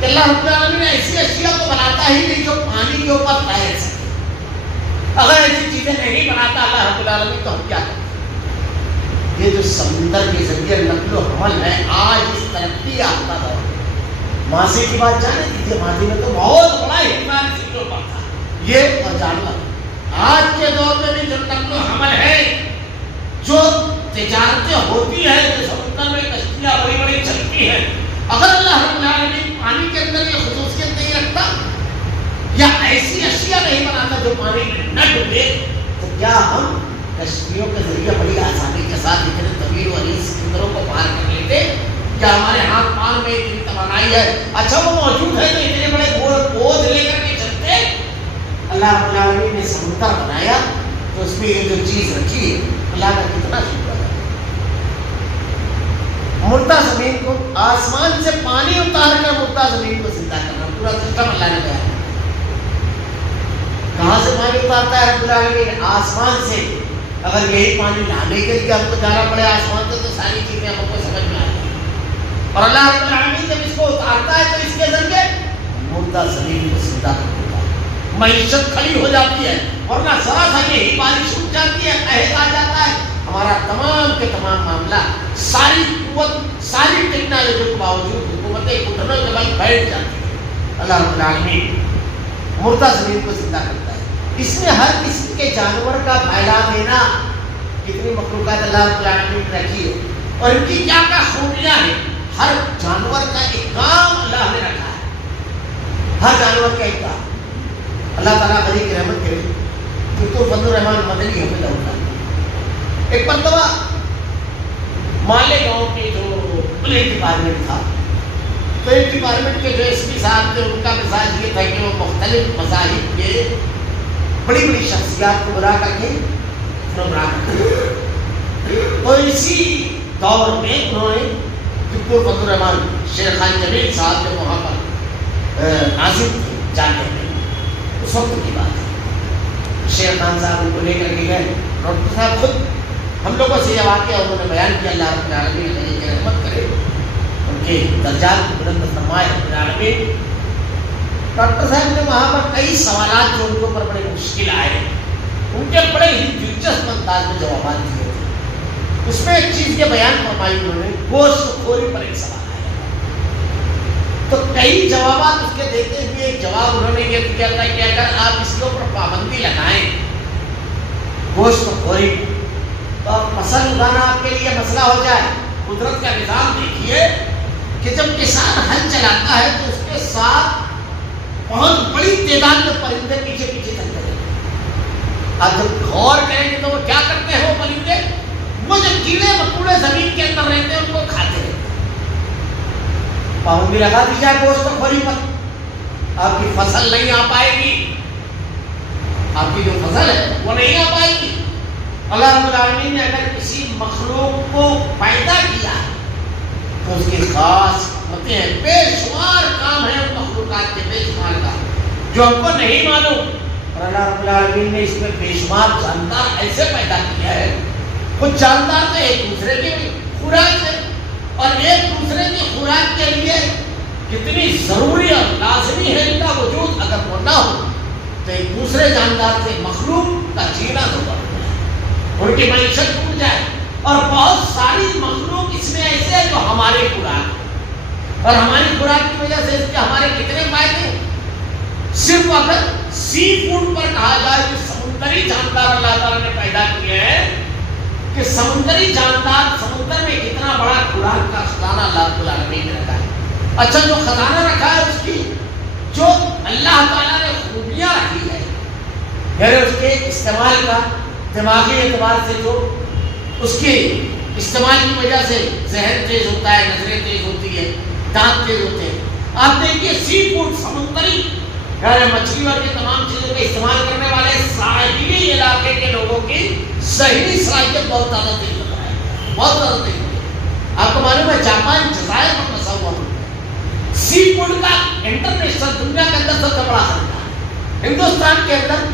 کہ اللہ رب العالمین ایسی اشیاء تو بناتا ہی نہیں جو پانی کے اوپر تیر سکے. اگر ایسی چیزیں نہیں بناتا اللہ رب العالمین تو ہم کیا کریں؟ یہ جو سمندر کے ذریعے نقل و حمل ہے آج اس ترقی یافتہ دور میں، ماضی کی بات جانے دیجیے، ماضی میں تو بہت بڑا اہتمام چیزوں پر تھا یہ اور جانور. آج کے دور میں بھی جو نقل و حمل ہے، جو تجارتیں ہوتی ہے، جو سمندر میں کشتیاں بڑی بڑی چلتی ہیں، اگر اللہ رب العالمین پانی کے اندر یہ خصوصیت نہیں رکھتا یا ایسی اشیاء نہیں بناتا جو پانی میں نہ ڈوبے، تو کیا ہم کشتیوں کے ذریعے بڑی آسانی کے ساتھ اتنے طویل و عریض سمندروں کو پار کر لیتے؟ کیا ہمارے ہاتھ پاؤں میں اتنی توانائی ہے؟ اچھا وہ موجود ہے تو اتنے بڑے بوجھ لے کر کے چلتے؟ اللہ رب العالمین نے سمندر بنایا تو اس میں یہ جو چیز رکھی ہے، اللہ کا کتنا شکر ہے. مردہ زمین کو آسمان سے پانی اتار کر مردہ زمین کو زندہ کرنا، پورا سسٹم اللہ نے بیان. کہاں سے پانی اتارتا ہے رب العالمین؟ آسمان سے. اگر یہی پانی لانے کے لیے ہم کو جانا پڑے آسمان سے تو ساری چیزیں ہم کو سمجھ میں آتی ہیں. اور اللہ رب العالمین جب اس کو اتارتا ہے تو اس کے ذریعے مردہ زمین کو زندہ کر دیتا ہے، معیشت کھڑی ہو جاتی ہے. ورنہ ذرا سا یہی بارش چھوٹ جاتی ہے، قحط آ جاتا ہے، ہمارا تمام کے تمام معاملہ، ساری قوت، ساری ٹیکنالوجی کے باوجود حکومتیں گھٹنوں کے بل بیٹھ جاتی ہیں. اللہ رب العالمین مردہ زمین کو زندہ کرتا ہے. اس میں ہر قسم کے جانور کا پھیلا دینا، کتنی مخلوقات اللہ رب العالمین نے رکھی ہے اور ان کی کیا کیا خوبیاں ہیں. ہر جانور کا ایک کام اللہ نے رکھا ہے، ہر جانور کا ایک کام. اللہ تعالیٰ بڑی کی رحمت کرے تو فضل الرحمان مدنی حفظہ اللہ ایک مرتبہ مالیگاؤں کے جو پولیس ڈپارٹمنٹ تھا، تو ایک ڈپارٹمنٹ کے جو ایس پی صاحب تھے، ان کا مزاج یہ تھا کہ وہ مختلف مذاہب کے بڑی بڑی شخصیات کو بلا کر کے پروگرام کرتے. تو اسی دور میں انہوں نے دکتور فضل الرحمان شیر خان جمیل صاحب جو وہاں پر ناظم تھے جانے میں، اس وقت کی بات ہے، شیر خان صاحب ان کو لے کر کے گئے. ڈاکٹر صاحب خود ہم لوگوں سے یہ واقعہ انہوں نے بیان کیا، اللہ رب العالمین نے رحمت کرے، ان کے درجات کو بلند فرمائے رب العالمین. ڈاکٹر صاحب نے وہاں پر کئی سوالات جو ان کے اوپر بڑے مشکل آئے، ان کے بڑے ہی دلچسپ انداز میں جوابات دیے تھے. اس میں ایک چیز کے بیان فرمائی انہوں نے، گوشت خوری پر ایک سوال آیا. تو کئی جوابات اس کے دیتے ہوئے ایک جواب انہوں نے یہ دیا تھا کہ اگر آپ اس کے اوپر پابندی لگائیں گوشت خوری تو فصل اگانا آپ کے لیے مسئلہ ہو جائے. قدرت کا نظام دیکھیے کہ جب کسان ہل چلاتا ہے تو اس کے ساتھ بہت بڑی تعداد میں پرندے پیچھے پیچھے چلتے ہیں. آپ جب غور کریں گے تو وہ کیا کرتے ہیں، وہ پرندے وہ جو کیڑے مکوڑے زمین کے اندر رہتے ہیں ان کو کھاتے ہیں. پابندی لگا دی جائے گوشت خوری پر، آپ کی فصل نہیں آ پائے گی، آپ کی جو فصل ہے وہ نہیں آ پائے گی. اللہ رب العالمین نے اگر کسی مخلوق کو پیدا کیا تو اس کے خاص حکمتیں ہیں، بے شمار کام ہیں ان مخلوقات کے، بے شمار کام جو ہم کو نہیں معلوم. اور اللہ رب العالمین نے اس میں بے شمار جاندار ایسے پیدا کیا ہے. کچھ جاندار تو ایک دوسرے کی خوراک ہے، اور ایک دوسرے کی خوراک کے لیے کتنی ضروری اور لازمی ہے ان کا وجود. اگر وہ نہ ہو تو ایک دوسرے جاندار سے مخلوق کا جینا تو بڑھ جائے، ان کی معیشت ٹوٹ جائے. اور بہت ساری مخلوق اس میں ایسے ہیں جو ہماری خوراک ہے، اور ہماری خوراک کی وجہ سے اس کے ہمارے کتنے فائدے ہیں. صرف اگر سی فوڈ پر کہا جائے کہ سمندری جاندار اللہ تعالیٰ نے پیدا کیے ہیں، کہ سمندری جاندار سمندر میں کتنا بڑا خوراک کا خزانہ اللہ رب العالمین نے رکھا ہے. اچھا جو خزانہ رکھا ہے اس کی جو اللہ تعالیٰ نے خوبیاں رکھی ہے، یعنی اس کے استعمال کا دماغی اعتبار سے جو اس کے استعمال کی وجہ سے ذہن تیز ہوتا ہے، نظریں تیز ہوتی ہے، دانت تیز ہوتے ہیں. آپ دیکھیے سی فوڈ سمندری مچھلی اور کے تمام چیزوں کا استعمال کرنے والے ساحلی علاقے کے لوگوں کی ذہنی صلاحیت بہت زیادہ تیز ہوتا ہے، بہت زیادہ تیز ہوتی ہے. آپ کو معلوم ہے جاپان جزائر پر بسا ہوا سی فوڈ کا انٹرنیشنل دنیا کے اندر سب سے بڑا خزانہ ہے. ہندوستان کے اندر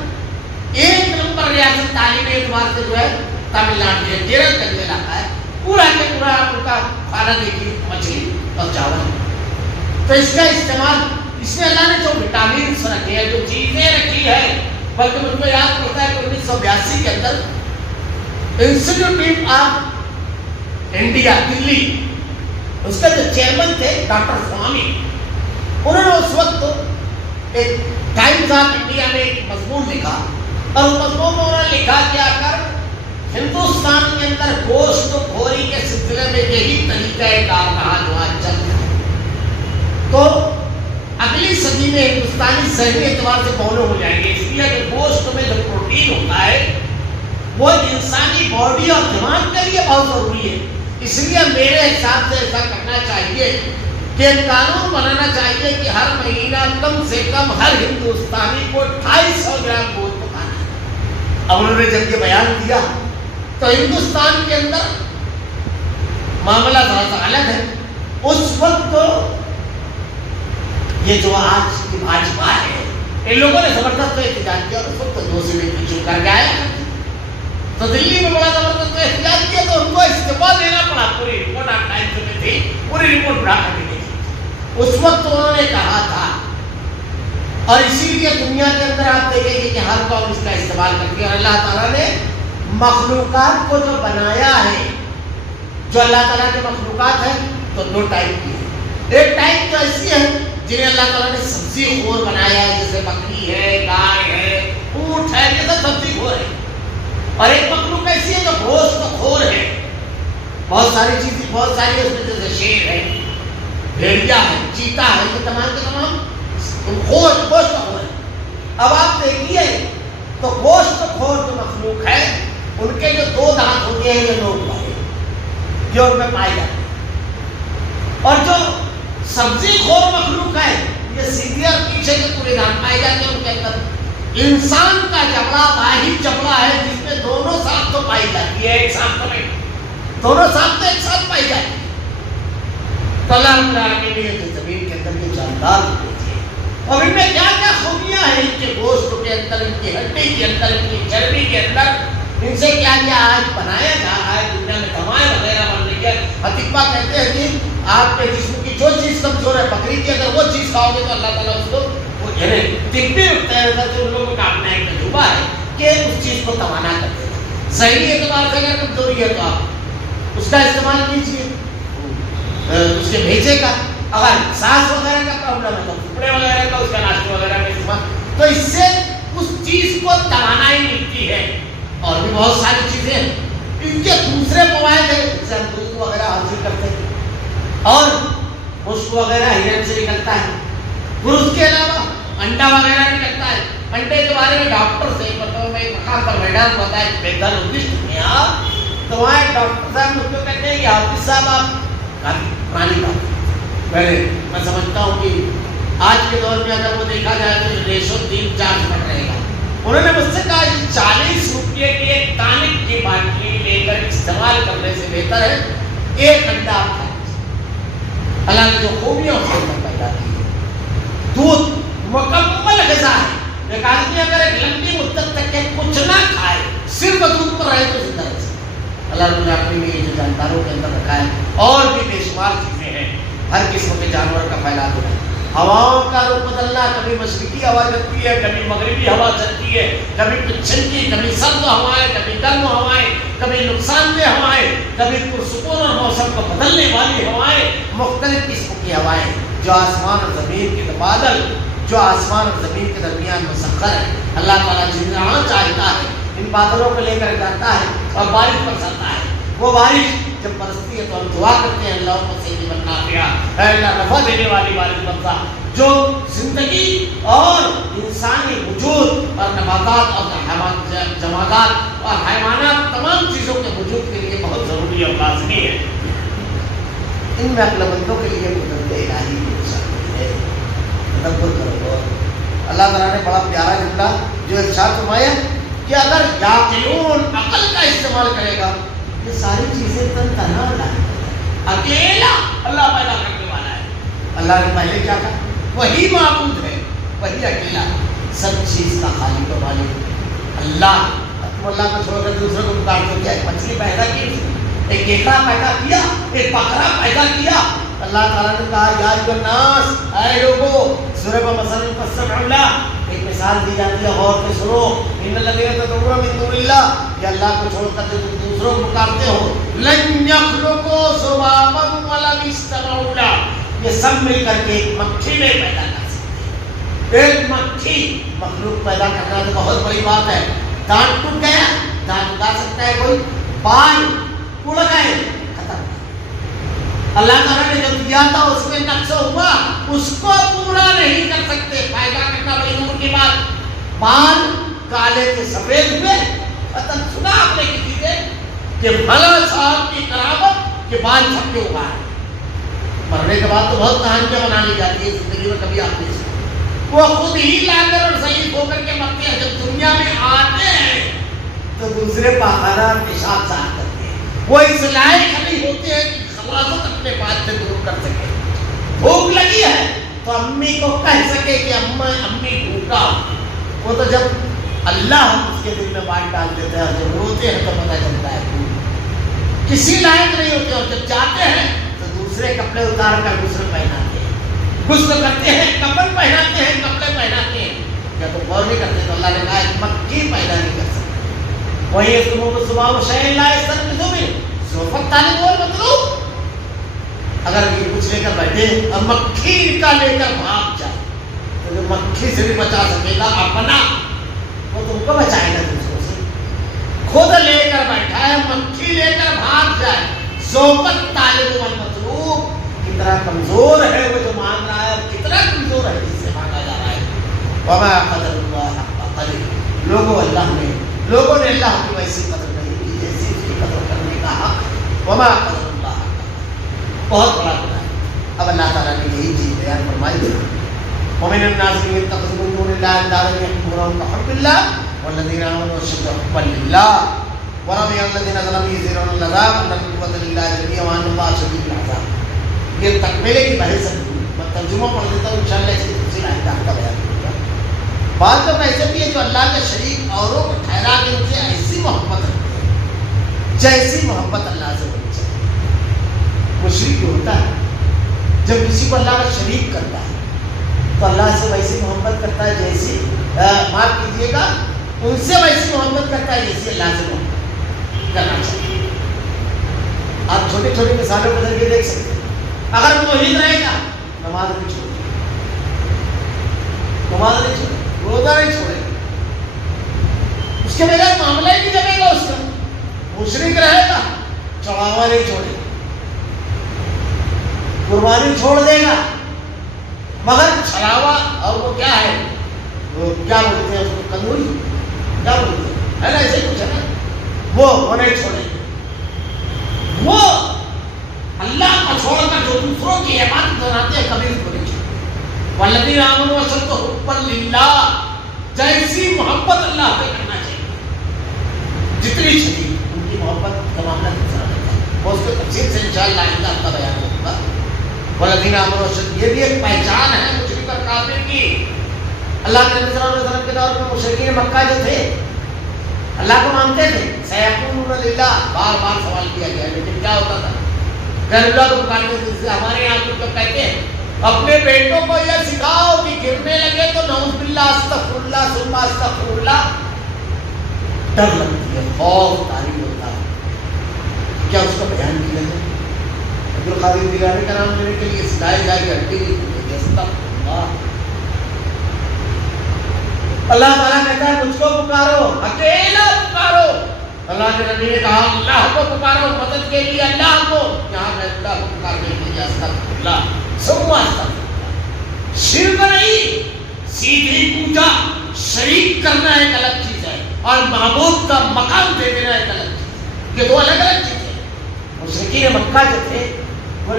ایک نمبر ریاست تعلیمی اعتبار سے جو ہے تمل ناڈو ہے، کیرل کا جو علاقہ ہے، پورا کے پورا آپ کا کھانا دیکھیے مچھلی اور چاول. تو اس کا استعمال اس میں اللہ نے جو وٹامنس رکھے ہیں، جو چیزیں رکھی ہے، بلکہ مجھ کو یاد پڑتا ہے کہ 1982 کے اندر انسٹیٹیوٹ آف انڈیا دلی، اس کا جو چیئرمین تھے ڈاکٹر سوامی، انہوں نے اس وقت ایک ٹائمز آف انڈیا میں ایک مضمون لکھا، اور اس مضمون میں انہوں نے لکھا کہ اگر ہندوستان کے اندر گوشت خوری کے سلسلے میں یہی طریقہ کار رہا جو آج چل رہا ہے، تو اگلی صدی میں ہندوستانی ذہنی اعتبار سے بولے ہو جائیں گے، اس لیے کہ گوشت میں جو پروٹین ہوتا ہے وہ انسانی باڈی اور دماغ کے لیے بہت ضروری ہے۔ اس لیے میرے حساب سے ایسا کرنا چاہیے کہ قانون بنانا چاہیے کہ ہر مہینہ کم سے کم ہر ہندوستانی کو 250 گرام گوشت کھانا ہے۔ اب انہوں نے جب یہ بیان دیا تو ہندوستان کے اندر معاملہ ذرا سا الگ ہے۔ اس وقت یہ جو آج کی بھاجپا ہے، ان لوگوں نے زبردست احتجاج کیا، اس وقت 2 سیٹ پیچھے کر کے آیا، تو دلی میں بڑا زبردست احتجاج کیا، تو ان کو استعفا دینا پڑا۔ پوری رپورٹ آپ ٹائمز میں تھی، پوری رپورٹ بڑھا کر دی تھی۔ اس وقت انہوں نے کہا تھا، اور اسی لیے دنیا کے اندر آپ دیکھیں گے کہ ہر قوم اس کا استعمال کرتی ہے، اور اللہ تعالیٰ نے مخلوقات کو جو بنایا ہے، جو اللہ تعالیٰ کے مخلوقات ہیں، تو 2 ٹائپ کی ہے۔ ایک ٹائپ تو ایسی ہے جنہیں اللہ تعالیٰ نے سبزی خور بنایا ہے، جیسے بکری ہے، گائے ہے، اونٹ ہے، یہ سب سبزی خور ہے۔ اور ایک مخلوق ایسی ہے جو گوشت خور ہے، بہت ساری چیزیں، بہت ساری اس میں، جیسے شیر ہے، بھیڑیا ہے، چیتا ہے، یہ تمام کے تمام گوشت خور ہے۔ اب آپ دیکھیے تو گوشت خور جو مخلوق ہے، ان کے جو 2 دانت ہوتے ہیں یہ نوک والے، جو ان میں پائے جاتے ہیں، اور جو سبزی خور مخلوق ہے یہ سیدھے اور پیچھے کے پورے دانت پائے جاتے ہیں ان کے اندر۔ انسان کا جبڑا واحد جبڑا ہے جس میں دونوں ساتھ تو پائی جاتی ہے، ایک ساتھ تو نہیں، دونوں ساتھ تو ایک ساتھ پائی جاتی ہے۔ تو اللہ العالمین کے لیے جو زمین کے اندر یہ جاندار ہوتی ہے، اور ان میں کیا کیا خوبیاں ہیں، ان کے گوشت کے اندر، ان کی ہڈی کے اندر، ان کی چربی کے اندر، ان سے کیا کیا آج بنایا جا رہا ہے، دنیا میں دوائیں وغیرہ بن رہی ہے۔ حتیقہ کہتے ہیں کہ آپ کے جسم کی جو چیز کمزور ہے، بکری کی اگر وہ چیز کھاؤ گے تو اللہ تعالیٰ اس کو یعنی طبی جو لوگوں کا اپنا ایک تجربہ ہے کہ اس چیز کو توانا کر دے گا۔ ذہنی اعتبار سے اگر کمزوری ہے تو آپ اس کا استعمال کیجیے، اس کے بھیجے کا۔ اگر سانس وغیرہ کا پرابلم ہے تو ٹکڑے وغیرہ کا، اس کا ناشتے وغیرہ کا استعمال، تو اس سے اس چیز کو توانائی ملتی ہے۔ اور بھی بہت ساری چیزیں ہیں، ان کے دوسرے فوائد ہیں، جیسے ہم دودھ وغیرہ حاصل کرتے ہیں، اور مشک وغیرہ ہرن سے نکلتا ہے، پھر اس کے علاوہ انڈا وغیرہ نکلتا ہے۔ انڈے کے بارے میں ڈاکٹر سے مطلب میں وہاں پر میدان ہوتا ہے بہتر اردو میں آپ، تو وہاں ایک ڈاکٹر صاحب مجھ کو کہتے ہیں کہ حافظ صاحب آپ کافی پرانی بات، میں سمجھتا ہوں کہ آج کے دور میں اگر وہ دیکھا جائے تو ریشو 3-4 بڑھ رہے گا۔ انہوں نے مجھ سے کہا 40 روپئے کی ایک ٹانک کی باٹلی لے کر استعمال کرنے سے بہتر ہے 1 انڈا آپ کھائیں۔ اللہ نے جو خوبیاں اس کے اندر پیدا کی ہے، دودھ مکمل غذا ہے۔ ایک آدمی اگر ایک لمبی مدت تک کے کچھ نہ کھائے، صرف دودھ پر رہے تو زندہ رہ سکتا۔ اللہ نے اپنے لیے جو جانداروں کے اندر رکھا ہے، اور بھی بے شمار چیزیں ہیں، ہر قسم کے جانور کا پھیلا دیا۔ ہواؤں کا رخ بدلنا، کبھی مشرقی ہوا چلتی ہے، کبھی مغربی ہوا چلتی ہے، کبھی پچھم کی، کبھی سرد ہوائیں، کبھی گرم ہوائیں، کبھی نقصان دہ ہوائیں، کبھی پرسکون اور موسم کو بدلنے والی ہوائیں، مختلف قسم کی ہوائیں جو آسمان اور زمین کے بادل جو آسمان اور زمین کے درمیان مسخر ہے۔ اللہ تعالیٰ جہاں چاہتا ہے ان بادلوں کو لے کر جاتا ہے اور بارش برساتا ہے۔ وہ بارش جب برستی ہے تو ہم دعا کرتے ہیں اللہ کو صحیح بننا پیا، اے اللہ نفع دینے والی بارش برسا، جو زندگی اور انسانی وجود اور نباتات اور جمادات اور حیوانات تمام چیزوں کے وجود کے لیے بہت ضروری اور لازمی ہے۔ ان میں عقل مندوں کے لیے قدرت الہی ہے، تدبر کرو۔ اللہ تعالیٰ نے بڑا پیارا جملہ جو ارشاد فرمایا کہ اگر یاقلون عقل کا استعمال کرے گا، یہ ساری چیزیں تن تنہا اللہ اکیلا اللہ پیدا کرنے والا ہے۔ اللہ نے پہلے کیا کہا؟ وہی معبود ہے، وہی اکیلا سب چیز کا خالق و مالک اللہ۔ تم اللہ کو چھوڑ کر دوسرے کو پکارتے ہو۔ کیا ایک مچھلی پیدا کی، ایک کیکڑا پیدا کیا، ایک بکرا پیدا کیا، اللہ تعالیٰ نے کہا یا ایھا الناس، اے لوگو، سورہ مثلا فاستمعوا لہ، ایک مثال دی جاتی ہے، غور سے سنو، ان الذین تدعون من دون اللہ، یہ اللہ کو چھوڑ کر جو تم دوسروں کو پکارتے ہو، لن یخلقوا ذبابا ولو اجتمعوا لہ، یہ سب مل کر کے ایک مکھی نہیں پیدا کر سکتے۔ ایک مکھی مخلوق پیدا کرنا تو بہت بڑی بات ہے۔ دانت ٹوٹ گیا، دانت اگا سکتا ہے کوئی؟ بال اڑ گئے، ختم۔ اللہ تعالیٰ نے جو دیا تھا اس میں نقص ہوا، اس کو پورا نہیں کر سکتے۔ فائدہ کرنا بڑی دور کی بات۔ بال کالے کے سفید ہوئے، ختم۔ سنا آپ نے کسی سے کہ بھلا صاحب کی کرامت کہ بال چھپ کے اگا ہے؟ مرنے کے بعد تو بہت کہانیاں بنا لی جاتی ہے، زندگی میں کبھی آپ نے سنا؟ وہ خود ہی لا کر اور ضعیف ہو کر کے مرتے ہیں۔ جب دنیا میں آتے ہیں تو دوسرے پاخانہ اور پیشاب صاف کرتے ہیں۔ وہ اس لائق نہیں ہوتے ہیں کہ خلاصت اپنے بات سے دور کر سکے۔ بھوک لگی ہے تو امی کو کہہ سکے کہ امی بھوکا۔ وہ تو جب اللہ اس کے دل میں بات ڈال دیتے ہیں اور جب روتے ہیں تو پتہ چلتا ہے بھوک۔ کسی لائق نہیں ہوتے، اور جب جاتے ہیں تو دوسرے کپڑے اتار کر دوسرے پہناتے ہیں، غسل کرتے ہیں، کپڑے پہناتے ہیں، کپڑے پہناتے ہیں۔ کیا تم غور نہیں کرتے؟ تو اللہ نے کہا ایک مکھی پیدا نہیں کر سکتے۔ وہی تمہوں کو صبح و شہر لائے سر میں تمہیں صحبت تعلیم اور مطلوب۔ اگر یہ کچھ لے کر بیٹھے اور مکھی کا لے کر بھاگ جائے تو جو مکھی سے بھی بچا سکے گا اپنا، وہ تم کو بچائے گا دوسروں سے۔ خود لے کر بیٹھا ہے، مکھی لے کر بھاگ جائے۔ صحبت تعلیم اور مطلوب کتنا کمزور ہے وہ جو مان رہا ہے، اور کتنا کمزور ہے جس سے مانگا جا رہا ہے۔ وما قدر اللہ حق قدرہ، لوگوں نے اللہ کی ویسی قدر نہیں کی جیسی اس کی قدر کرنے کا حق۔ وما قدر اللہ حق قدرہ، بہت بڑا گناہ ہے۔ اب اللہ تعالیٰ نے یہی چیز بیان فرمائی ہے، ومن الناس من يتخذ من دون الله اندادا يحبونهم كحب الله والذين آمنوا اشد حبا لله ورضي الذين ظلموا يزيدون العذاب ان القوة لله جميعا وان الله شديد العذاب۔ یہ تکمیلے کی بحث ہے، میں ترجمہ پڑھ دیتا ہوں، انشاءاللہ اس کی تفصیل آئندہ کا بیان کروں گا۔ بعض لوگ ایسے بھی ہے جو اللہ کے شریک اوروں کو ٹھہرا کے ان سے ایسی محبت رکھتے ہیں جیسی محبت اللہ سے ہونی چاہیے۔ مشرک ہوتا ہے جب کسی کو اللہ کا شریک کرتا ہے تو اللہ سے ویسی محبت کرتا ہے جیسی، معاف کیجیے گا، ان سے ویسی محبت کرتا ہے جیسی اللہ سے محبت کرنا چاہیے۔ آپ چھوٹی چھوٹی مثالوں کو ذریعے دیکھ سکتے ہیں۔ اگر موحد رہے گا نماز نہیں چھوڑے، نماز نہیں چھوڑے، روزہ نہیں چھوڑے، اس کے بغیر معاملہ ہی نہیں جمے گا اس کا۔ مشرک رہے گا چڑھاوا نہیں چھوڑے، قربانی چھوڑ دے گا، مگر چھڑاوا اور وہ کیا ہے، وہ کیا بولتے ہیں اس کو، تندوری کیا بولتے ہیں، ہے نا، ایسے کچھ ہے نا، وہ نہیں چھوڑے۔ وہ اللہ کو چھوڑ کر جو دوسروں کی عبادت بناتے ہیں کبھی اس کو نہیں چھوڑے۔ والذین آمنوا اشد حبا للہ، جیسی محبت اللہ پہ کرنا چاہیے جتنی شدید ان کی محبت کا معاملہ دوسرا رہتا ہے۔ وہ اس کو تفصیل سے انشاءاللہ آئندہ آپ کا بیان ہوگا۔ والذین آمنوا اشد، یہ بھی ایک پہچان ہے مشرک اور کافر کی۔ اللہ کے نبی صلی اللہ علیہ وسلم کے دور میں مشرکین مکہ جو تھے اللہ کو مانتے تھے، سیقولون للہ، بار بار سوال کیا گیا، لیکن کیا ہوتا تھا؟ غیر اللہ کو پکارتے تھے۔ جیسے ہمارے یہاں کچھ لوگ کہتے ہیں اپنے بیٹوں کو یہ سکھاؤ کہ گرنے لگے تو نعوذ باللہ استغفر اللہ ثم استغفر اللہ، ڈر لگتی ہے، خوف طاری ہوتا ہے۔ کیا اس کا بیان کیا جائے؟ عبد القادر جیلانی کا نام لینے کے لیے سکھائی جائے کہ ہڈی استغفر اللہ۔ اللہ تعالیٰ کہتا ہے مجھ کو پکارو، اکیلا پکارو۔ اللہ کے نبی نے کہا اللہ کو پکارو مدد کے لیے، اللہ کو، یہاں میں اللہ کو پکارنے کے لیے استغفر اللہ ثم استغفر اللہ۔ شرک نہیں، سیدھی پوجا، شریک کرنا ایک الگ چیز ہے اور معبود کا مقام دے دینا ایک الگ چیز ہے، یہ دو الگ الگ چیزیں ہیں۔ مشرکین مکہ جو تھے وہ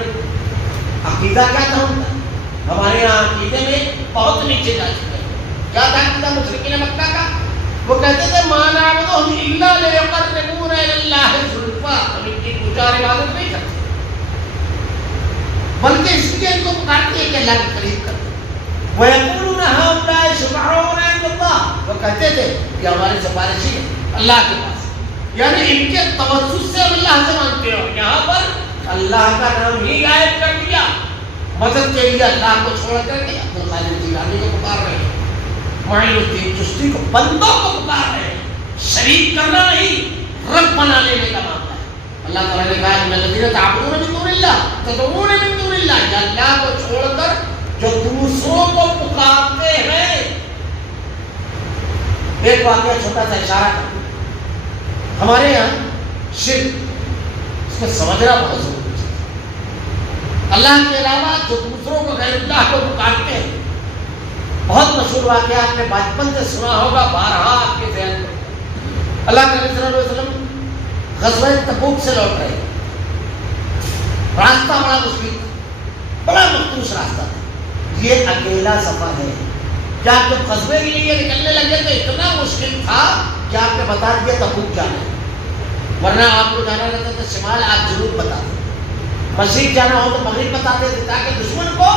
عقیدہ کیا تھا ان کا؟ ہمارے یہاں عقیدے میں بہت نیچے جا چکے ہیں۔ کیا تھا عقیدہ مشرکین مکہ کا؟ وہ کہتے تھے ما نعبدہم الا لیقربونا الی اللہ زلفیٰ، ہم ان کی پوجا اور عبادت نہیں کرتے بلکہ اس لیے ان کو پکارتے ہیں کہ اللہ کے قریب کرتے ہیں۔ وَيَقُولُونَ هَؤُلَاءِ شُفَعَاؤُنَا عِندَ اللَّهِ، وہ کہتے تھے کہ ہمارے سفارشی ہیں اللہ کے پاس، یعنی ان کے توسط سے ہم اللہ سے مانگتے ہیں۔ یہاں پر اللہ کا نام ہی غائب کر دیا، مدد کے لیے اللہ کو چھوڑ کر کے عبد القادر جیلانی کو پکار رہے ہیں، معین الدین چشتی کو، بندوں کو پکار رہے ہیں، شریک کرنا نہیں رب بنا لینے کا معاملہ ہے۔ اللہ تعالیٰ نے کہا ان الذین تعبدون من دون اللہ تدعون من دون اللہ، یا اللہ کو چھوڑ کر جو دوسروں کو پکارتے ہیں۔ ایک واقعہ چھوٹا سا اشارہ کروں، ہمارے یہاں شرک اس میں سمجھنا بہت ضروری ہے۔ اللہ کے علاوہ جو دوسروں کو غیر اللہ کو پکارتے ہیں، بہت مشہور واقعہ آپ نے بچپن سے سنا ہوگا، بارہا آپ کے ذہن میں۔ اللہ کے نبی صلی اللہ علیہ وسلم غزوہ تبوک سے لوٹ رہے، راستہ بڑا مشکل تھا، بڑا مخصوص راستہ تھا، یہ اکیلا سفر ہے۔ کیا آپ جب غزوے کے لیے نکلنے لگے تو اتنا مشکل تھا کہ آپ نے بتا دیا تبوک جانا ہے، ورنہ آپ کو جانا رہتا تھا شمال، آپ جنوب بتاتے، مشرق جانا ہو تو مغرب بتاتے تھے، تاکہ دشمن کو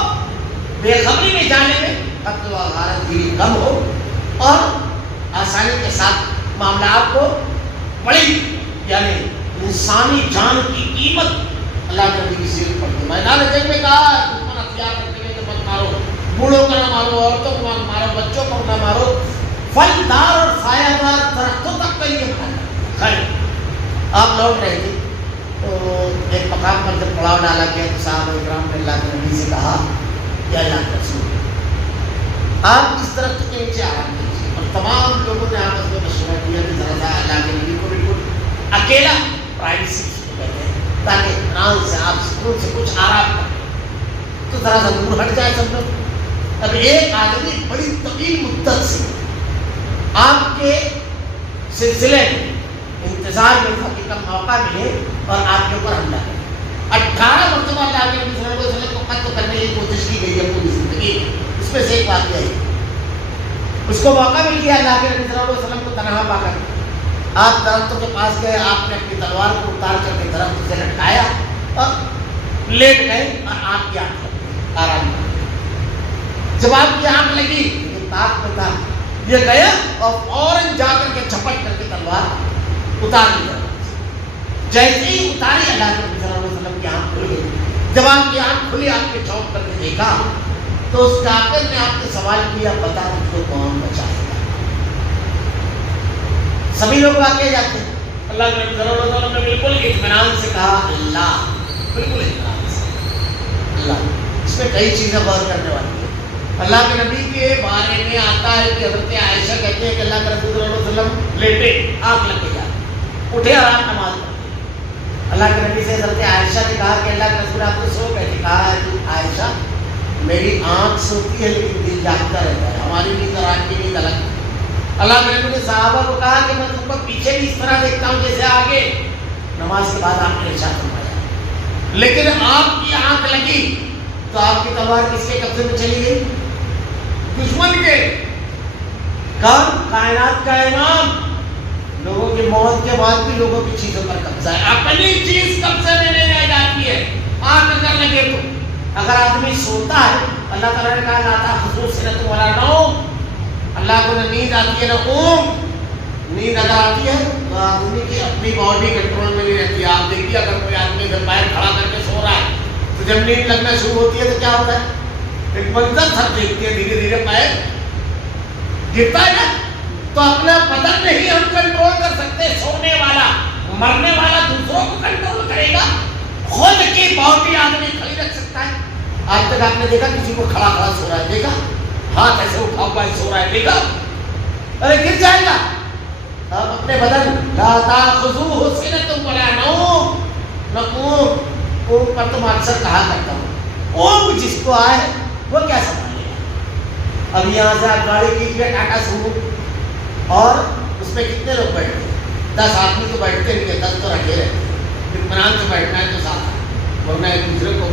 بے خبری میں جانے میں قتل و غارت گیری کم ہو اور آسانی کے ساتھ معاملات کو بڑی یعنی انسانی جان کی قیمت اللہ کے نبی کی سیرت پڑھتے۔ میدان جنگ میں کہا دشمن ہتھیار رکھتے ہیں تو مت مارو، بوڑھوں کو نہ مارو، عورتوں کو نہ مارو، بچوں کو نہ مارو، پھلدار اور سایہ دار درختوں تک کا یہ مارنا۔ خیر آپ لوٹ رہے تھے تو ایک مقام پر جب پڑاؤ ڈالا گیا تو صحابہ اکرام نے اللہ کے نبی سے کہا کہ اللہ کے رسول آپ اس درخت کے نیچے آرام کیجیے، اور تمام لوگوں نے آپس میں مشورہ کیا کہ ذرا سا اللہ کے نبی کو بالکل اکیلا پرائیویسی کہتے ہیں تاکہ اطمینان سے آپ سکون سے کچھ آرام کریں، تو ذرا سا دور ہٹ جائے سب لوگ۔ اب ایک آدمی بڑی طویل مدت سے آپ کے سلسلے میں انتظار میں تھا کہ کب موقع ملے اور آپ کے اوپر حملہ کرے۔ 18 مرتبہ اللہ کے نبی صلی اللہ علیہ وسلم کو قتل کرنے کی کوشش کی گئی ہے پوری زندگی میں، اس میں سے ایک واقعہ ہے، اس کو موقع مل گیا اللہ کے نبی صلی اللہ علیہ وسلم کو تنہا پا کر آپ درختوں کے پاس گئے، آپ نے اپنی تلوار کو اتار کر کے درخت سے لٹکایا اور لیٹ گئے اور آپ کی آنکھ لگ آرام کر۔ جب آپ کی آنکھ لگی یہ تاک میں تھا، یہ گیا اور فوراً جا کر کے جھپٹ کر کے تلوار اتار لیا۔ جیسے ہی اتاری اللہ کے نبی صلی اللہ علیہ وسلم کی آنکھ کھل گئی۔ جب آپ کی آنکھ کھلی آپ نے چونک کر کے دیکھا تو اس کافر نے آپ سے سوال کیا بتا تجھ کو کون بچائے گا؟ سبھی لوگ واقع جاتے ہیں، اللہ کے نبی صلی اللہ علیہ وسلم نے بالکل اطمینان سے کہا اللہ، بالکل اطمینان سے اللہ۔ اس میں کئی چیزیں غور کرنے والی ہیں۔ اللہ کے نبی کے بارے میں آتا ہے کہ حضرت عائشہ کہتے ہیں کہ اللہ کے رسول صلی اللہ علیہ وسلم لیٹے آنکھ لگ کے جاتے، اٹھے اور آپ نماز پڑھتے۔ اللہ کے نبی سے حضرت عائشہ نے کہا کہ اللہ کے رسول آپ کو سو گئے، کہا عائشہ میری آنکھ سوتی ہے لیکن دل جاگتا رہتا ہے، ہماری نیند اور آپ کی نیند الگ ہے۔ اللہ کے نبی نے صحابہ کو کہا کہ میں تم کو پیچھے بھی اس طرح دیکھتا ہوں جیسے آگے۔ نماز کے بعد آپ نے ارشاد فرمایا لیکن آپ کی آنکھ لگی تو آپ کی تلوار کس کے قبضے میں چلی گئی؟ دشمن کے۔ کون؟ کائنات کا امام۔ لوگوں کی موت کے بعد بھی لوگوں کی چیزوں پر قبضہ ہے، اپنی چیز قبضے میں نہیں رہ جاتی ہے۔ آنکھ اگر لگے تو اگر آدمی سوتا ہے، اللہ تعالیٰ نے کہا لا تأخذہ سنۃ ولا نوم، اللہ کو نہ نیند آتی ہے نہ اونگ۔ نیند اگر آتی ہے تو آدمی کی اپنی باڈی کنٹرول میں نہیں رہتی ہے۔ آپ دیکھیے اگر کوئی آدمی اگر پیر کھڑا کر کے سو رہا ہے تو جب نیند لگنا شروع ہوتی ہے تو کیا ہوتا ہے؟ ایک منظر سب دیکھتی ہے، دھیرے دھیرے پیر گرتا ہے نا، تو اپنا بدن نہیں ہم کنٹرول کر سکتے۔ سونے والا مرنے والا دوسروں کو کنٹرول کرے گا، خود کی باڈی آدمی کھڑی رکھ سکتا ہے؟ آج تک آپ نے دیکھا کسی کو کھڑا کھڑا سو رہا ہے؟ دیکھا؟ ہاتھ ایسے اٹھا ہوا سو رہا ہے؟ دیکھا؟ ارے گر جائے گا۔ آپ اپنے بدن لا تأخذہ سنۃ ولا نوم، نہ اونگ پر تم اکثر کہا کرتا ہوں اونگ جس کو آئے وہ کیا سنبھالے گا؟ اب یہاں سے آپ گاڑی کیجیے ٹاٹا سومو اور اس میں کتنے لوگ بیٹھتے ہیں؟ 10 آدمی تو بیٹھتے نہیں ہیں، 10 تو رکھے رہتے ہیں۔ اطمینان سے بیٹھنا ہے تو ساتھ، ورنہ ایک دوسرے کو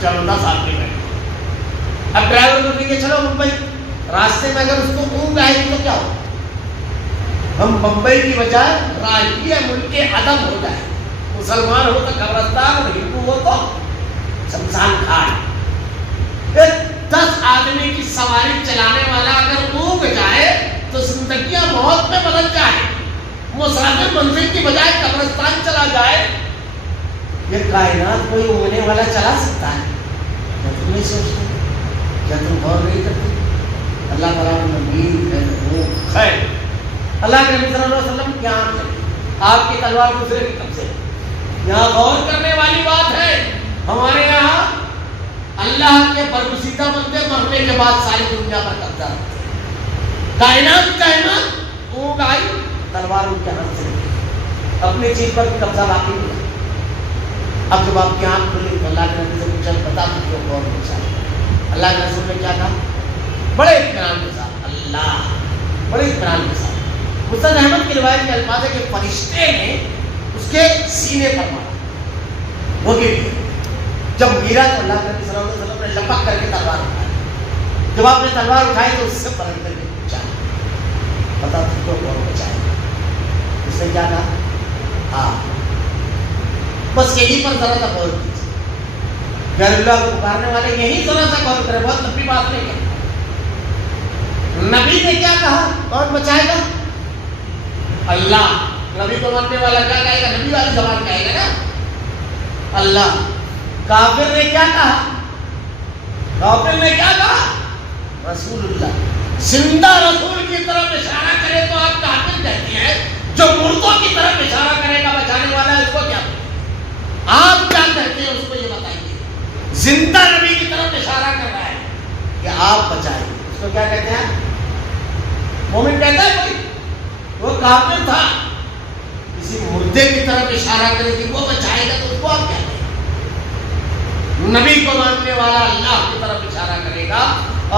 چلو 10 آدمی بیٹھے۔ اب ڈرائیور کو کہیں چلو ممبئی، راستے میں اگر اس کو اونگ آئے گی تو کیا ہو؟ ہم ممبئی کی بجائے راہی ملک عدم ہو جائے، مسلمان ہو تو قبرستان اور ہندو ہو تو شمشان گھاٹ۔ 10 آدمی کی سواری چلانے والا اگر اونگ جائے تو زندگیاں موت میں بدل جائے، مسافر منزل کی بجائے قبرستان چلا جائے یہ کائنات کوئی اڑنے والا چلا سکتا ہے؟ کیا تم نہیں سوچتے؟ کیا تم غور نہیں کرتے؟ اللہ تعالیٰ نے خیر اللہ کے نبی صلی اللہ علیہ وسلم کیا آپ کی تلوار دوسرے کے قبضے. یہاں غور کرنے والی بات ہے. ہمارے یہاں اللہ کے برگزیدہ بندے مرنے کے بعد ساری دنیا پر قبضہ رکھتے ہیں. کائنات اونگ آئی تلوار ان کے ہاتھ سے اپنی چیز پر قبضہ باقی نہیں. اب جب آپ کی آنکھ کھلی تو اللہ کے نبی سے پوچھا بتا دو کیوں غور نہیں چاہیے. اللہ کے رسول نے کیا کہا؟ بڑے اطمینان کے ساتھ اللہ بڑے اطمینان کے ساتھ. مستند احمد کی روایت کے الفاظ ہے کہ فرشتے نے اس کے سینے پر مارا وہ گر گیا. جب گرا تو اللہ کے نبی صلی اللہ علیہ وسلم نے لپک کر کے تلوار اٹھائی. جب آپ نے تلوار اٹھائی تو اس سے پلٹ کر کے پوچھا بتا تم کو کون بچائے؟ اس نے کیا کہا؟ ہاں بس یہی پر ذرا سا غور کیجیے. غیر اللہ کو پکارنے والے یہی ذرا سا غور کرے. بہت لمبی بات نہیں ہے. نبی نے کیا کہا؟ کون بچائے گا؟ اللہ. نبی کو ماننے والا کیا کہے گا؟ نبی والی زبان کہے گا نا اللہ. کافر نے کیا کہا؟ کافر نے کیا کہا؟ رسول اللہ. زندہ رسول کی طرف اشارہ کرے تو آپ کافر کہتے ہیں. جو مردوں کی طرف اشارہ کرے گا بچانے والا اس کو کیا کہتے ہیں؟ آپ کیا کہتے ہیں اس کو یہ بتائیے. زندہ نبی کی طرف اشارہ کر رہا ہے کہ آپ بچائیں. اس کو کیا کہتے ہیں؟ مومن کہتا ہے کوئی وہ کافر تھا. کسی مردے کی طرف اشارہ کرے کہ وہ بچائے گا تو اس کو آپ کہتے ہیں. نبی کو ماننے والا اللہ کی طرف اشارہ کرے گا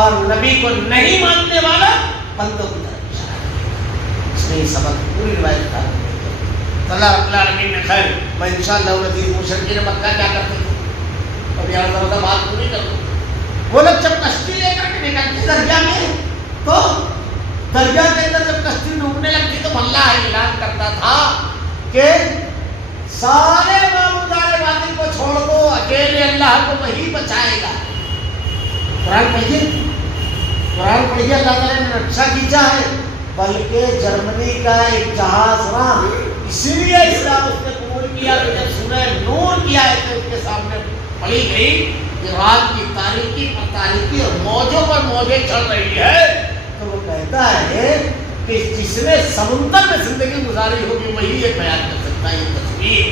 اور نبی کو نہیں ماننے والا بندوں کی طرف اشارہ کرے گا. اس نے یہ سبق پوری روایت کا اللہ رب العالمین نے خیر. میں انشاءاللہ العزیز مشرکین مکہ کیا کرتے تھے اب یہاں ذرا بات پوری کر دوں. وہ لوگ جب کشتی لے کر کے نکلتے دریا میں تو دریا کے اندر جب کشتی ڈوبنے لگتی تو اللہ اعلان کرتا تھا کہ سارے معبودان باطل کو چھوڑ دو اکیلے اللہ کو وہی بچائے گا. قرآن پڑھیے قرآن پڑھیے. اللہ تعالیٰ نے نقشہ کھینچا ہے. بلکہ جرمنی کا ایک جہاز رہا اسی لیے اسلام اس نے قبول کیا کہ جب سورہ نور کی آیت اس کے سامنے پڑھی گئی کہ رات کی تاریکی پر تاریکی اور موجوں پر موجیں چل رہی ہے تو وہ کہتا ہے کہ جس نے سمندر میں زندگی گزاری ہوگی وہی یہ بیان کر سکتا ہے یہ تصویر.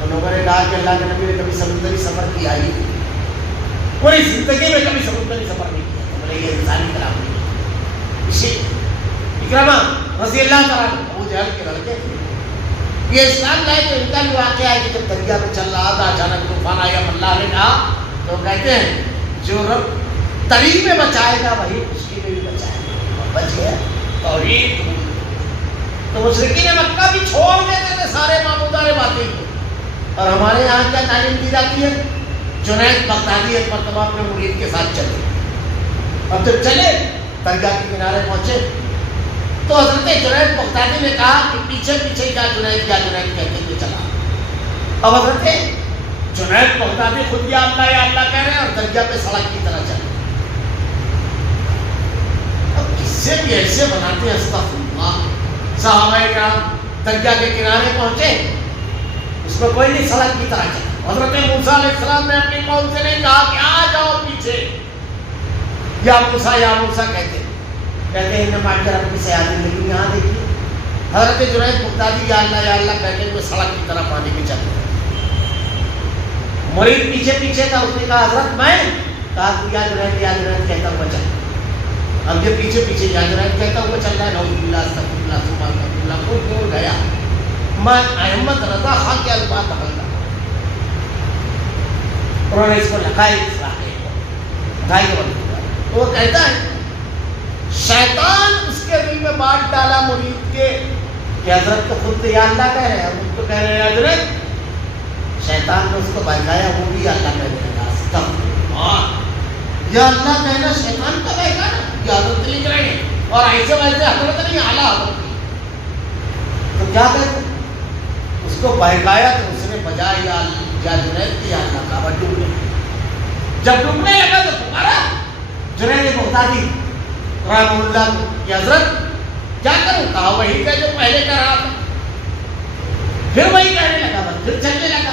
تو لوگوں نے کہا کہ اللہ کے نبی نے کبھی سمندری سفر کیا ہی پوری زندگی میں کبھی سمندری سفر نہیں کیا. تو بولے یہ انسانی کلام نہیں. اسی اکرمہ رضی اللہ تعالیٰ ابو جہل کے لڑکے یہ اسلام لائے تو ان کا بھی واقعہ ہے کہ جب دریا میں چل رہا تھا اچانک طوفان آیا. اللہ نے کہا تو کہتے ہیں جو رب تری میں بچائے گا وہی خشکی میں بھی بچائے گا. بچ گیا توحید. تو مشرکین مکہ بھی چھوڑ دیتے تھے سارے معبودان باطل کو. اور ہمارے یہاں کیا تعلیم دی جاتی ہے؟ جنید بغدادی ایک مرتبہ اپنے مرید کے ساتھ چلے. اب جب چلے دریا کے کنارے پہنچے تو حضرت جنید بغدادی نے کہا کہ پیچھے پیچھے کیا جنید کہتے ہوئے چلا. اب حضرت جنید بغدادی خود یا اللہ کہہ رہے ہیں اور دریا پہ سڑک کی طرح چل رہے. اب کس سے بھی ایسے بناتے ہیں استغفر اللہ. صحابہ کرام دریا کے کنارے پہنچے اس میں کوئی نہیں سڑک کی طرح چلا. حضرت موسیٰ علیہ السلام نے اپنی قوم سے نہیں کہا کہ آ جاؤ پیچھے. یا موسیٰ کہتے ہیں نماز کر اپنی سیادی لیکن یہاں دیکھیے حضرت جنید بغدادی یا اللہ کہتے ہوئے سڑک کی طرف پانی میں چل رہے. مرید پیچھے پیچھے تھا. اس نے کہا حضرت میں کہا کہ یا جنید کہتا ہوا چل. اب یہ پیچھے پیچھے یا جنید کہتا ہوا چل رہا ہے. نعوذ باللہ استغفر اللہ سبحان اللہ. کوئی دور گیا میں احمد رضا خان کے الفاظ نقل کرتا ہوں. انہوں نے اس کو لکھا تو وہ کہتا ہے شیطان اس کے دل میں بات ڈالا مرید کے کہ حضرت تو خود یا اللہ کہہ رہے ہیں ہم تو کہہ رہے ہیں حضرت. شیطان نے اس کو بہکایا وہ بھی اللہ کہہ رہے ہیں. یا اللہ کہنا شیطان کا بہکانا یہ حضرت لکھ رہے ہیں اور ایسے ویسے حضرت نہیں اعلیٰ حضرت کی. تو کیا کہتے اس کو بہکایا تو اس نے بجائے یا جنید کی یا اللہ کا ڈوبنے. جب ڈوبنے لگا تو تمہارا جنید بغدادی رحمہ اللہ کی حضرت کیا کروں. کہا وہی کہ جو پہلے کر رہا تھا. پھر وہی کہنے لگا بس پھر چلنے لگا.